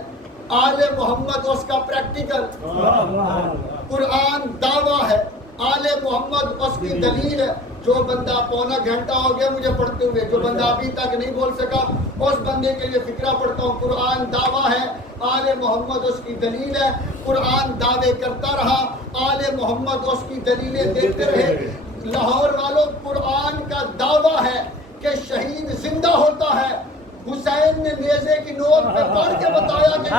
آل محمد اس کا پریکٹیکل، قرآن دعویٰ ہے، آل محمد اس کی دلیل ہے۔ جو بندہ پونا گھنٹہ ہو گیا مجھے پڑھتے ہوئے، جو بندہ ابھی تک نہیں بول سکا اس بندے کے لیے فکرہ پڑھتا ہوں۔ قرآن دعویٰ ہے، آل محمد اس کی دلیل ہے، قرآن دعوے کرتا رہا، آل محمد اس کی دلیلیں دیتے رہے۔ لاہور والوں، قرآن کا دعویٰ ہے کہ شہید زندہ ہوتا ہے، حسین نے نیزے کی نوک پہ پڑھ کے بتایا کہ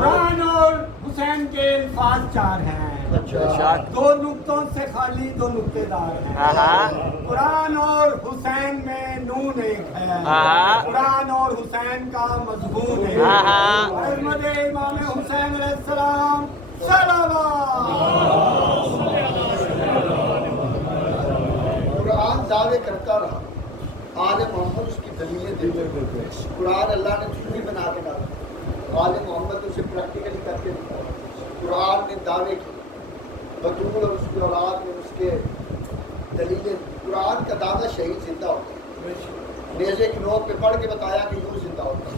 قرآن اور حسین کے الفاظ 4 ہیں، دو نقطوں سے خالی 2 نقطے دار ہیں۔ قرآن اور حسین میں نون ایک ہے، قرآن اور حسین کا مضمون ہے۔ احمد امام حسین علیہ السلام قرآن دعوے کرتا رہا، آل محمد اس کی دلیلیں دیتے رہے۔ قرآن اللہ نے تھیوری بنا کے ڈالا، آل محمد اسے پریکٹیکلی کر کے دکھایا۔ قرآن نے دعوے کیے، بطول اور اس کی اولاد نے اس کے دلیلیں۔ قرآن کا دعویٰ شہید زندہ ہوتا ہے، نیزے کی نوک پہ پڑھ کے بتایا کہ یوں زندہ ہوتا ہے۔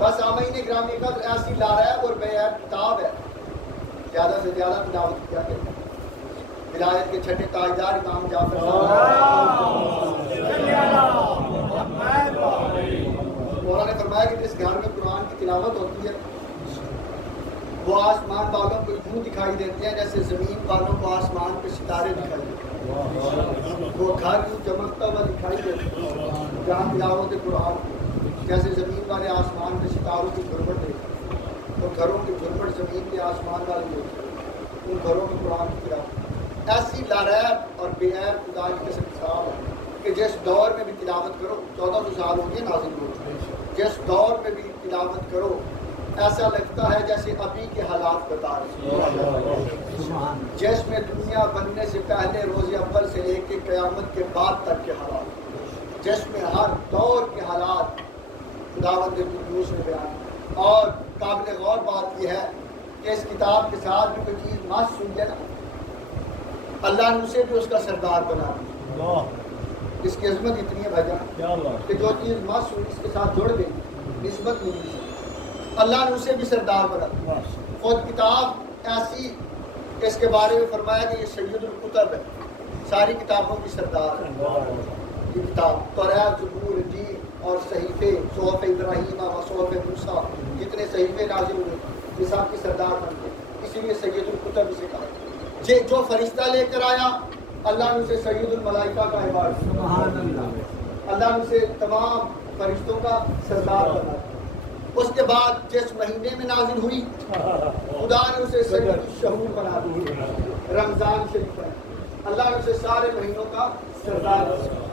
بس آمین گرامی قدر ایسی لارائب اور بے عیب کتاب ہے، زیادہ سے زیادہ تلاوت کیا کرتے ہیں۔ ولایت کے چھٹے تاجدار امام جعفر مولانا نے فرمایا کہ جس گھر میں قرآن کی تلاوت ہوتی ہے وہ آسمان والوں کو یوں دکھائی دیتے ہیں جیسے زمین والوں کو آسمان پہ ستارے دکھائی دیتے ہیں۔ وہ گھر یوں چمکتا ہوا دکھائی دیتے ہیں جہاں تلاوت قرآن، جیسے زمین والے آسمان پہ ستاروں کی جھرمٹ دیکھتے ہیں، تو گھروں کی جھرمٹ زمین کے آسمان والے دیکھتے ہیں، ان گھروں میں قرآن کی تلاوت۔ ایسی لارائب اور بے عیب خدا کی قسم صاحب ہے کہ جس دور میں بھی تلاوت کرو، 1400 سال ہو گئے نازل ہوئے، جس دور میں بھی تلاوت کرو ایسا لگتا ہے جیسے ابھی کے حالات بتا رہے ہیں، جس میں دنیا بننے سے پہلے روز اول سے لے کے قیامت کے بعد تک کے حالات، جس میں ہر دور کے حالات خداوند قدوس نے بیان۔ اور قابل غور بات یہ ہے کہ اس کتاب کے ساتھ بھی کوئی چیز مت سن لینا، اللہ نے اسے بھی اس کا سردار بنا دیا۔ اس کی عظمت اتنی ہے بھائی جان کہ جو چیز مت سن اس کے ساتھ جڑ گئی نسبت نہیں مل سکتی، اللہ نے اسے بھی سردار بنا دیا۔ خود کتاب ایسی، اس کے بارے میں فرمایا کہ یہ سید الکتب ہے، ساری کتابوں کی سردار ہے یہ کتاب۔ توریت، زبور، انجیل اور صحیفے، صحف ابراہیم و صحف موسیٰ، جتنے صحیفے نازل ہوئے یہ سب کی سردار بن گئے، اسی لیے سید الکتب اسے کہا۔ جو فرشتہ لے کر آیا اللہ نے اسے سید الملائکہ کا اعزاز، اللہ نے اسے تمام فرشتوں کا سردار بنا۔ اس کے بعد جس مہینے میں نازل ہوئی خدا نے اسے سید الشہور بنا دیا، رمضان شریف ہے، اللہ نے اسے سارے مہینوں کا سردار بنا۔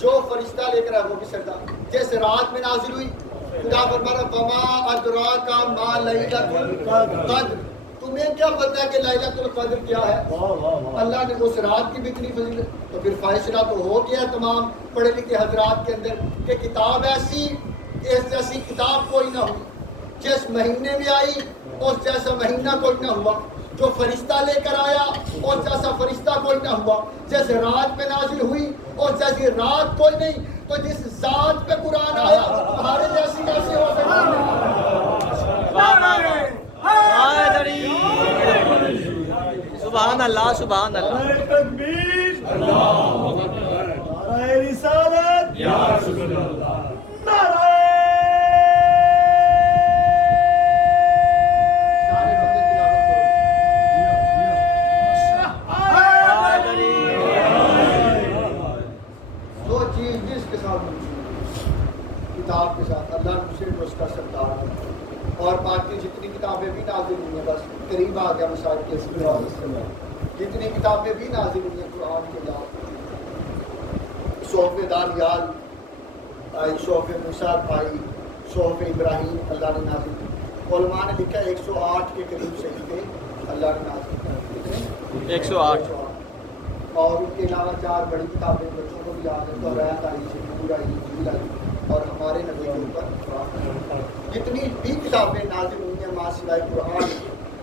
جو فرشتہ لے کر آیا وہ بھی سردار۔ جس رات میں نازل ہوئی خدا فرمایا وما ادراک ما لیلۃ القدر، تمہیں کیا پتا ہے کہ لیلۃ القدر کیا ہے؟ اللہ نے اس رات کی بھی اتنی فضیلت، تو پھر فیصلہ تو ہو گیا تمام پڑھے لکھے حضرات کے اندر کہ کتاب ایسی، اس جیسی کتاب کوئی نہ ہوئی، جس مہینے میں آئی اس جیسا مہینہ کوئی نہ ہوا، جو فرشتہ لے کر آیا اس جیسا فرشتہ کوئی نہ ہوا، جیسے رات میں نازل ہوئی اس جیسی رات کوئی نہیں، تو جس ذات پہ قرآن آیا تمہارے جیسی کیسے ہو سکتی؟ سبحان اللہ سبحان اللہ۔ تکبیر، نعرہ رسالت، یا رسول اللہ، نعرہ دو چیز جس کے ساتھ کتاب کے ساتھ اللہ نے صرف اس کا سردار ہے، اور باقی جتنی کتابیں بھی نازل ہوئی ہیں، بس قریب آ گیا مثال کے جتنی کتابیں بھی نازل ہوئی ہیں قرآن کے علاوہ، صحف دانیال آئی، صحف موسیٰ آئی، صحف ابراہیم اللہ نے نازل کی۔ علماء نے لکھا 108 کے قریب صحیفے اللہ نے نازل کی، 108 اور ان کے علاوہ 4 بڑی کتابیں بچوں کو بھی یاد ہے، توریت آئی، زبور آئی، انجیل آئی، اور ہمارے نبی کے اوپر جتنی بھی کتابیں نازل ہوئی ہیں ماں سوائے قرآن،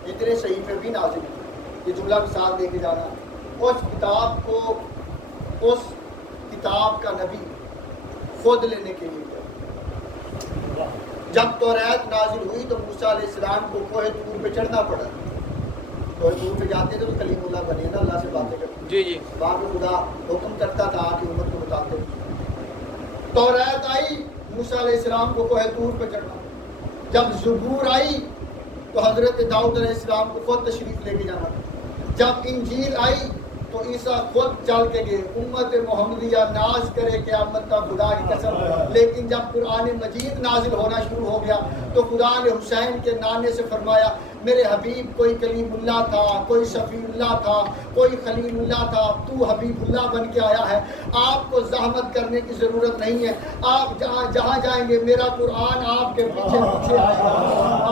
جتنے صحیفے بھی نازل ہوئے، یہ جملہ مثال دے کے جانا، اس کتاب کو اس کتاب کا نبی خود لینے کے لیے گیا۔ جب توریت نازل ہوئی تو موسیٰ علیہ السلام کو کوہ طور پہ چڑھنا پڑا، کوہ طور پہ جاتے تھے تو کلیم اللہ بنے نا، اللہ سے باتیں کرتے، جی جی، وہاں پہ خدا حکم کرتا تھا کہ امت کو بتاتے۔ توریت آئی، موسیٰ علیہ السلام کو کوہ طور پہ چڑھنا، جب زبور آئی تو حضرت داؤد علیہ السلام کو خود تشریف لے کے جانا، جب انجیل آئی تو عیسیٰ خود چل کے گئے۔ امت محمدیہ ناز کرے قیامت کا خدا کی قسم، لیکن جب قرآن مجید نازل ہونا شروع ہو گیا تو خدا نے حسین کے نانے سے فرمایا میرے حبیب کوئی کلیم اللہ تھا، کوئی شفیع اللہ تھا، کوئی خلیل اللہ تھا، تو حبیب اللہ بن کے آیا ہے، آپ کو زحمت کرنے کی ضرورت نہیں ہے، آپ جہاں جائیں گے میرا قرآن آپ کے پیچھے پیچھے آئے گا،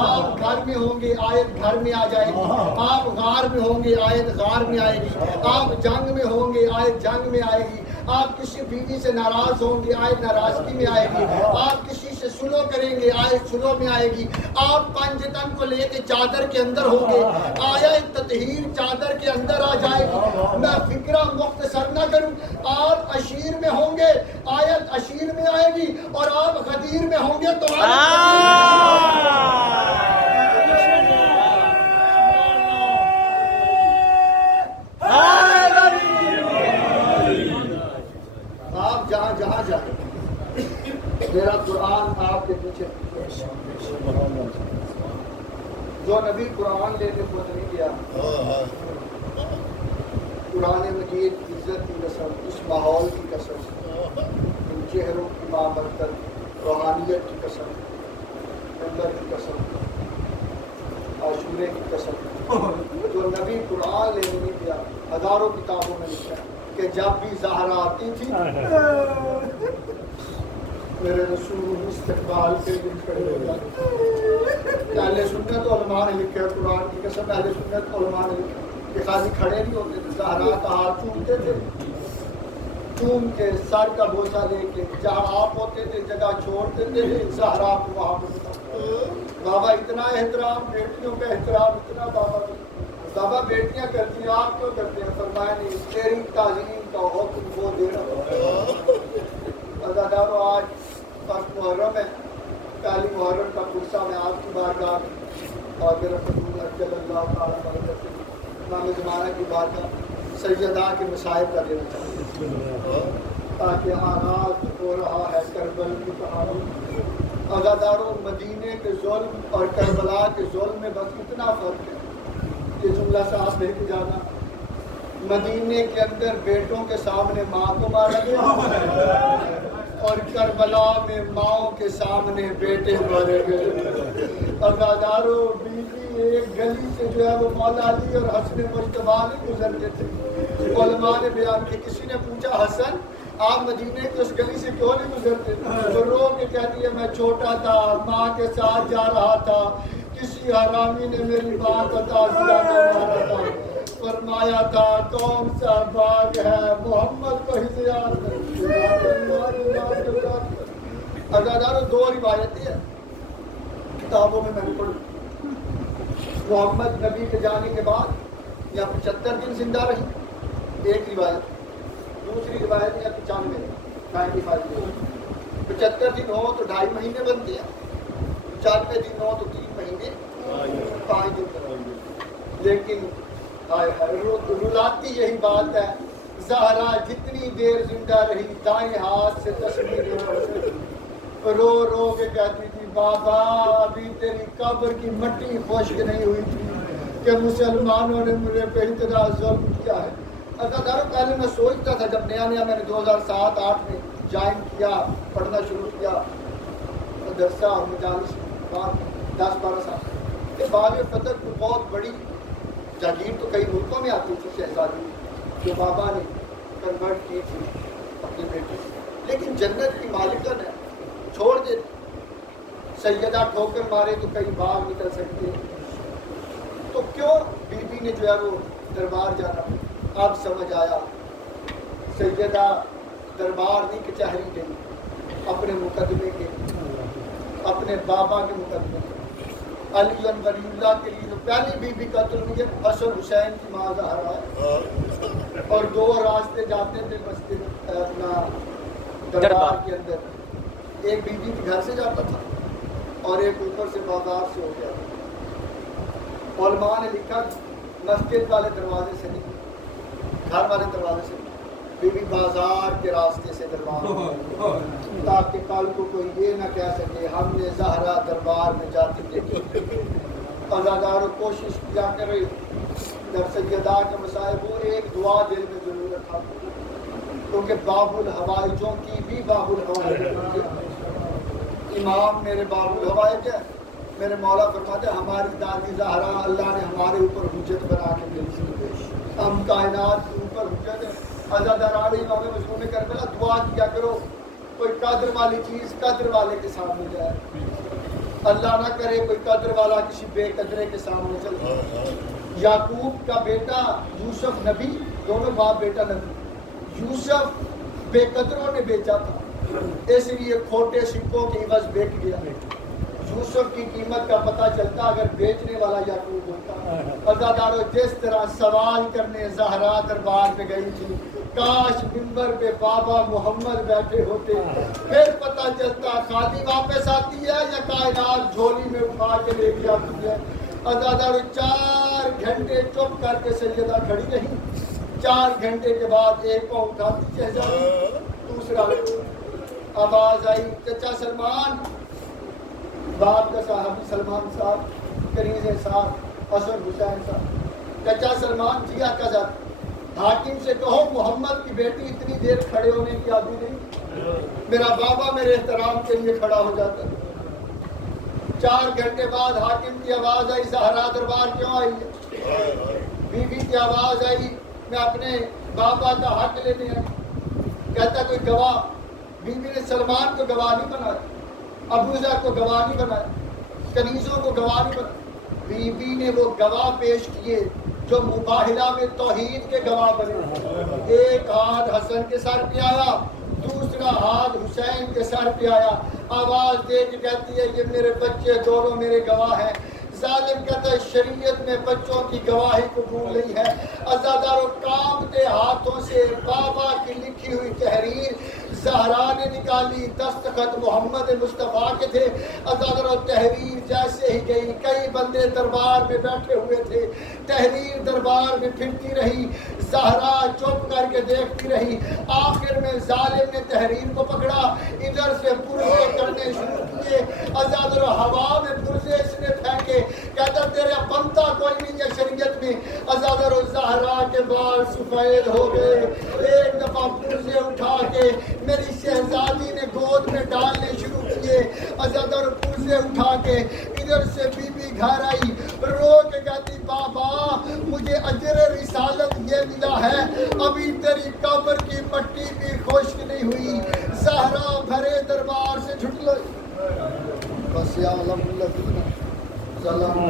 آپ گھر میں ہوں گے آیت گھر میں آ جائے گی، آپ غار میں ہوں گے آیت غار میں آئے گی، آپ جنگ میں ہوں گے آیت جنگ میں آئے گی، آپ کسی بیوی سے ناراض ہوں گے آیت ناراضگی میں آئے گی، آپ کسی سے سلو کریں گے آیت سلو میں آئے گی، آپ پنجتن کو لے کے چادر کے اندر ہوں گے آیت تطہیر چادر کے اندر آ جائے گی۔ میں فکرہ مختصر نہ کروں، آپ اشیر میں ہوں گے آیت اشیر میں آئے گی، اور آپ غدیر میں ہوں گے تو آپ جہاں جہاں جائیں میرا قرآن آپ کے پیچھے جو نبی قرآن لینے خود نہیں گیا، قرآن مجید عزت کی قسم، اس ماحول کی قسم، ان چہروں کی بابرکت روحانیت کی قسم، نمبر کی قسم، عاشورے کی قسم، جو نبی قرآن لینے نہیں گیا، ہزاروں کتابوں میں لکھا ہے کہ جب بھی زہرا آتی تھی میرے رسول استقبال کے لیے کھڑے ہو جاتے۔ اہل سنت علماء نے لکھا ہے، قرآن کی قسم اہل سنت علماء نے لکھا کہ خالی کھڑے نہیں ہوتے تھے، زہرا کا ہاتھ چومتے تھے، چوم کے سر کا بوسہ لے کے جہاں آپ ہوتے تھے جگہ چھوڑتے تھے، زہرا کو وہاں پہ بابا اتنا احترام، بیٹیوں کا احترام اتنا، بابا بیٹیاں کرتی ہیں آپ کیوں کرتے ہیں؟ فرمایا نہیں، تیری تعظیم کا حکم وہ دینا ہوگا۔ عزادارو آج فرسٹ محرم ہے، پہلی محرم کا پرسہ میں آپ کی بارگاہ اور میرا فضول اجل اللہ تعالیٰ برکت امام زمانہ کی بارگاہ سیدہ کے مصائب کا دینا چاہیے، تاکہ آغاز ہو رہا ہے کربل کی کہانی۔ عزادارو مدینے کے ظلم اور کربلا کے ظلم میں بس اتنا فرق ہے، یہ جملہ صاحب لے کے جانا، مدینے کے اندر بیٹوں کے سامنے ماں کو مارا گیا اور کربلا میں ماؤں کے سامنے بیٹے مارے گئے۔ عزادارو بیوی ایک گلی سے جو ہے وہ مولا علی اور حسن مجتبیٰ نہیں گزرتے تھے، علماء نے بیان کی، کسی نے پوچھا حسن آپ مدینے کی اس گلی سے کیوں نہیں گزرتے؟ تو رو کے کہتی ہے میں چھوٹا تھا، ماں کے ساتھ جا رہا تھا، کسی حرامی نے میری ماں کو تعزیہ میں مارا تھا، فرمایا تھا کون سا باغ ہے محمد کو ہی زیاد عزادارو دو روایتیں ہیں کتابوں میں نے پڑھی، محمد نبی کے جانے کے بعد یا 75 دن زندہ رہی، ایک روایت، دوسری روایت ہے 95 دن، 75 دن ہو تو 2.5 مہینے بنتے ہیں، 95 دن ہو تو 3 مہینے 5 دن، لیکن رلاتی یہی بات ہے، زہرا جتنی دیر زندہ رہی دائیں ہاتھ سے تصویر رو رو کے کہتی تھی بابا ابھی تیری قبر کی مٹی خشک نہیں ہوئی تھی کہ مسلمانوں نے مجھے پہ اتنا ظلم کیا ہے۔ عزادارو پہلے میں سوچتا تھا جب نیا میں نے 2007-8 میں جوائن کیا، پڑھنا شروع کیا مدرسہ اور مجالس، 10-12 سال کے بعد فتح کو بہت بڑی جاگیر تو کئی ملکوں میں آتی تھی شہزادی جو بابا نے کنورٹ کی تھی اپنے بیٹے سے، لیکن جنت کی مالکن ہے، چھوڑ دے، سیدہ ٹھوکر مارے تو کئی باغ نکل سکتے، تو کیوں بی بی نے جو ہے وہ دربار جانا؟ اب سمجھ آیا، سیدہ دربار نہیں کچہری گئی، اپنے مقدمے کے، اپنے بابا کے مقدمے کے، علی ولی اللہ کے لیے پہلی بی بی قتل ہوئی ہے، حسن حسین کی ماں زہرا ہے، اور 2 راستے جاتے تھے مسجد اپنا دربار کے اندر، ایک بی بی کے گھر سے جاتا تھا اور ایک اوپر سے بازار سے ہو گیا تھا۔ علماء نے لکھا مسجد والے دروازے سے نہیں، گھر والے دروازے سے نہیں، بی بی بازار کے راستے سے دربار میں، تاکہ کل کو کوئی یہ نہ کہہ سکے ہم نے زہرا دربار میں جاتی دیکھی۔ عزاداروں کوشش کیا کرے جب سیدہ کے مسائب وہ ایک دعا دل میں ضرور رکھا، کیونکہ باب الحوائجوں کی بھی باب الحوائج ہے۔ امام میرے باب الحوائج ہے، میرے مولا فرماتے ہیں ہماری دادی زہرا اللہ نے ہمارے اوپر حجت بنا کے بھیجی، ہم کائنات کے اوپر حجت ہے۔ عزادار امام مظلوم کربلا دعا کیا کرو کوئی قدر والی چیز قدر والے کے سامنے جائے، اللہ نہ کرے کوئی قدر والا کسی بے قدرے کے سامنے چلے۔ یعقوب کا بیٹا یوسف نبی، دونوں باپ بیٹا نبی، یوسف بے قدروں نے بیچا تھا، اس لیے کھوٹے سکوں کے عوض بک گیا۔ یوسف کی قیمت کا پتہ چلتا اگر بیچنے والا یعقوب ہوتا۔ عزادارو جس طرح سوال کرنے زہرا دربار پہ گئی تھی، کاش منبر پہ بابا محمد بیٹھے ہوتے، پھر پتہ چلتا خالی واپس آتی ہے یا کائنات جھولی میں اٹھا کے لے کے آتی ہے۔ عزادارو 4 گھنٹے چپ کر کے سیدہ کھڑی رہی، 4 گھنٹے کے بعد ایک کو اٹھاتی شہزادی، دوسرا آواز آئی چچا سلمان، باپ کا صاحب سلمان صاحب، کنیز صاحب حسن حسین صاحب، چچا سلمان جی آقا زادہ، حاکم سے کہو محمد کی بیٹی اتنی دیر کھڑے ہونے کی عادی نہیں، میرا بابا میرے احترام کے لیے کھڑا ہو جاتا۔ 4 گھنٹے بعد حاکم کی آواز آئی زہرا دربار کیوں آئی ہے؟ بی بی کی آواز آئی میں اپنے بابا کا حق لینے آئی، کہتا کوئی گواہ، بی بی نے سلمان کو گواہ نہیں بنایا، ابوذر کو گواہ نہیں بنایا، کنیزوں کو گواہ نہیں بنایا، بی بی نے وہ گواہ پیش کیے جو مباہلہ میں توحید کے گواہ بنے۔ ایک ہاتھ حسن کے سر پہ آیا، دوسرا ہاتھ حسین کے سر پہ آیا، آواز دے کے کہتی ہے یہ میرے بچے دونوں میرے گواہ ہیں۔ ظالم کہتا ہے شریعت میں بچوں کی گواہی قبول نہیں ہے۔ عزاداروں کانپتے ہاتھوں سے بابا کی لکھی ہوئی تحریر زہرا نے نکالی، دستخط محمد مصطفیٰ کے تھے۔ عزاداروں تحریر جیسے ہی گئی، کئی بندے دربار میں بیٹھے ہوئے تھے، تحریر دربار میں پھرتی رہی، زہرا چپ کر کے دیکھتی رہی۔ آخر میں ظالم نے تحریر کو پکڑا، ادھر سے پرزے کرنے شروع کیے۔ عزاداروں ہوا میں پرزے اس نے پھینکے، کہتا تیرا بنتا کوئی نہیں ہے شریعت میں۔ عزاداروں زہرا کے بال سفید ہو گئے، ایک دفعہ پرزے اٹھا کے میری شہزادی نے گود میں ڈالنے شروع کیے۔ عزاداروں پرزے اٹھا کے ادھر سے بی بی گھر آئی، رو کے کہتی بابا مجھے اجر رسالت یہ ملا ہے، ابھی تیری قبر کی مٹی بھی خشک نہیں ہوئی۔ زہرا بھرے دربار سے چھٹ گئی۔ بس یا علم الذین ظلموا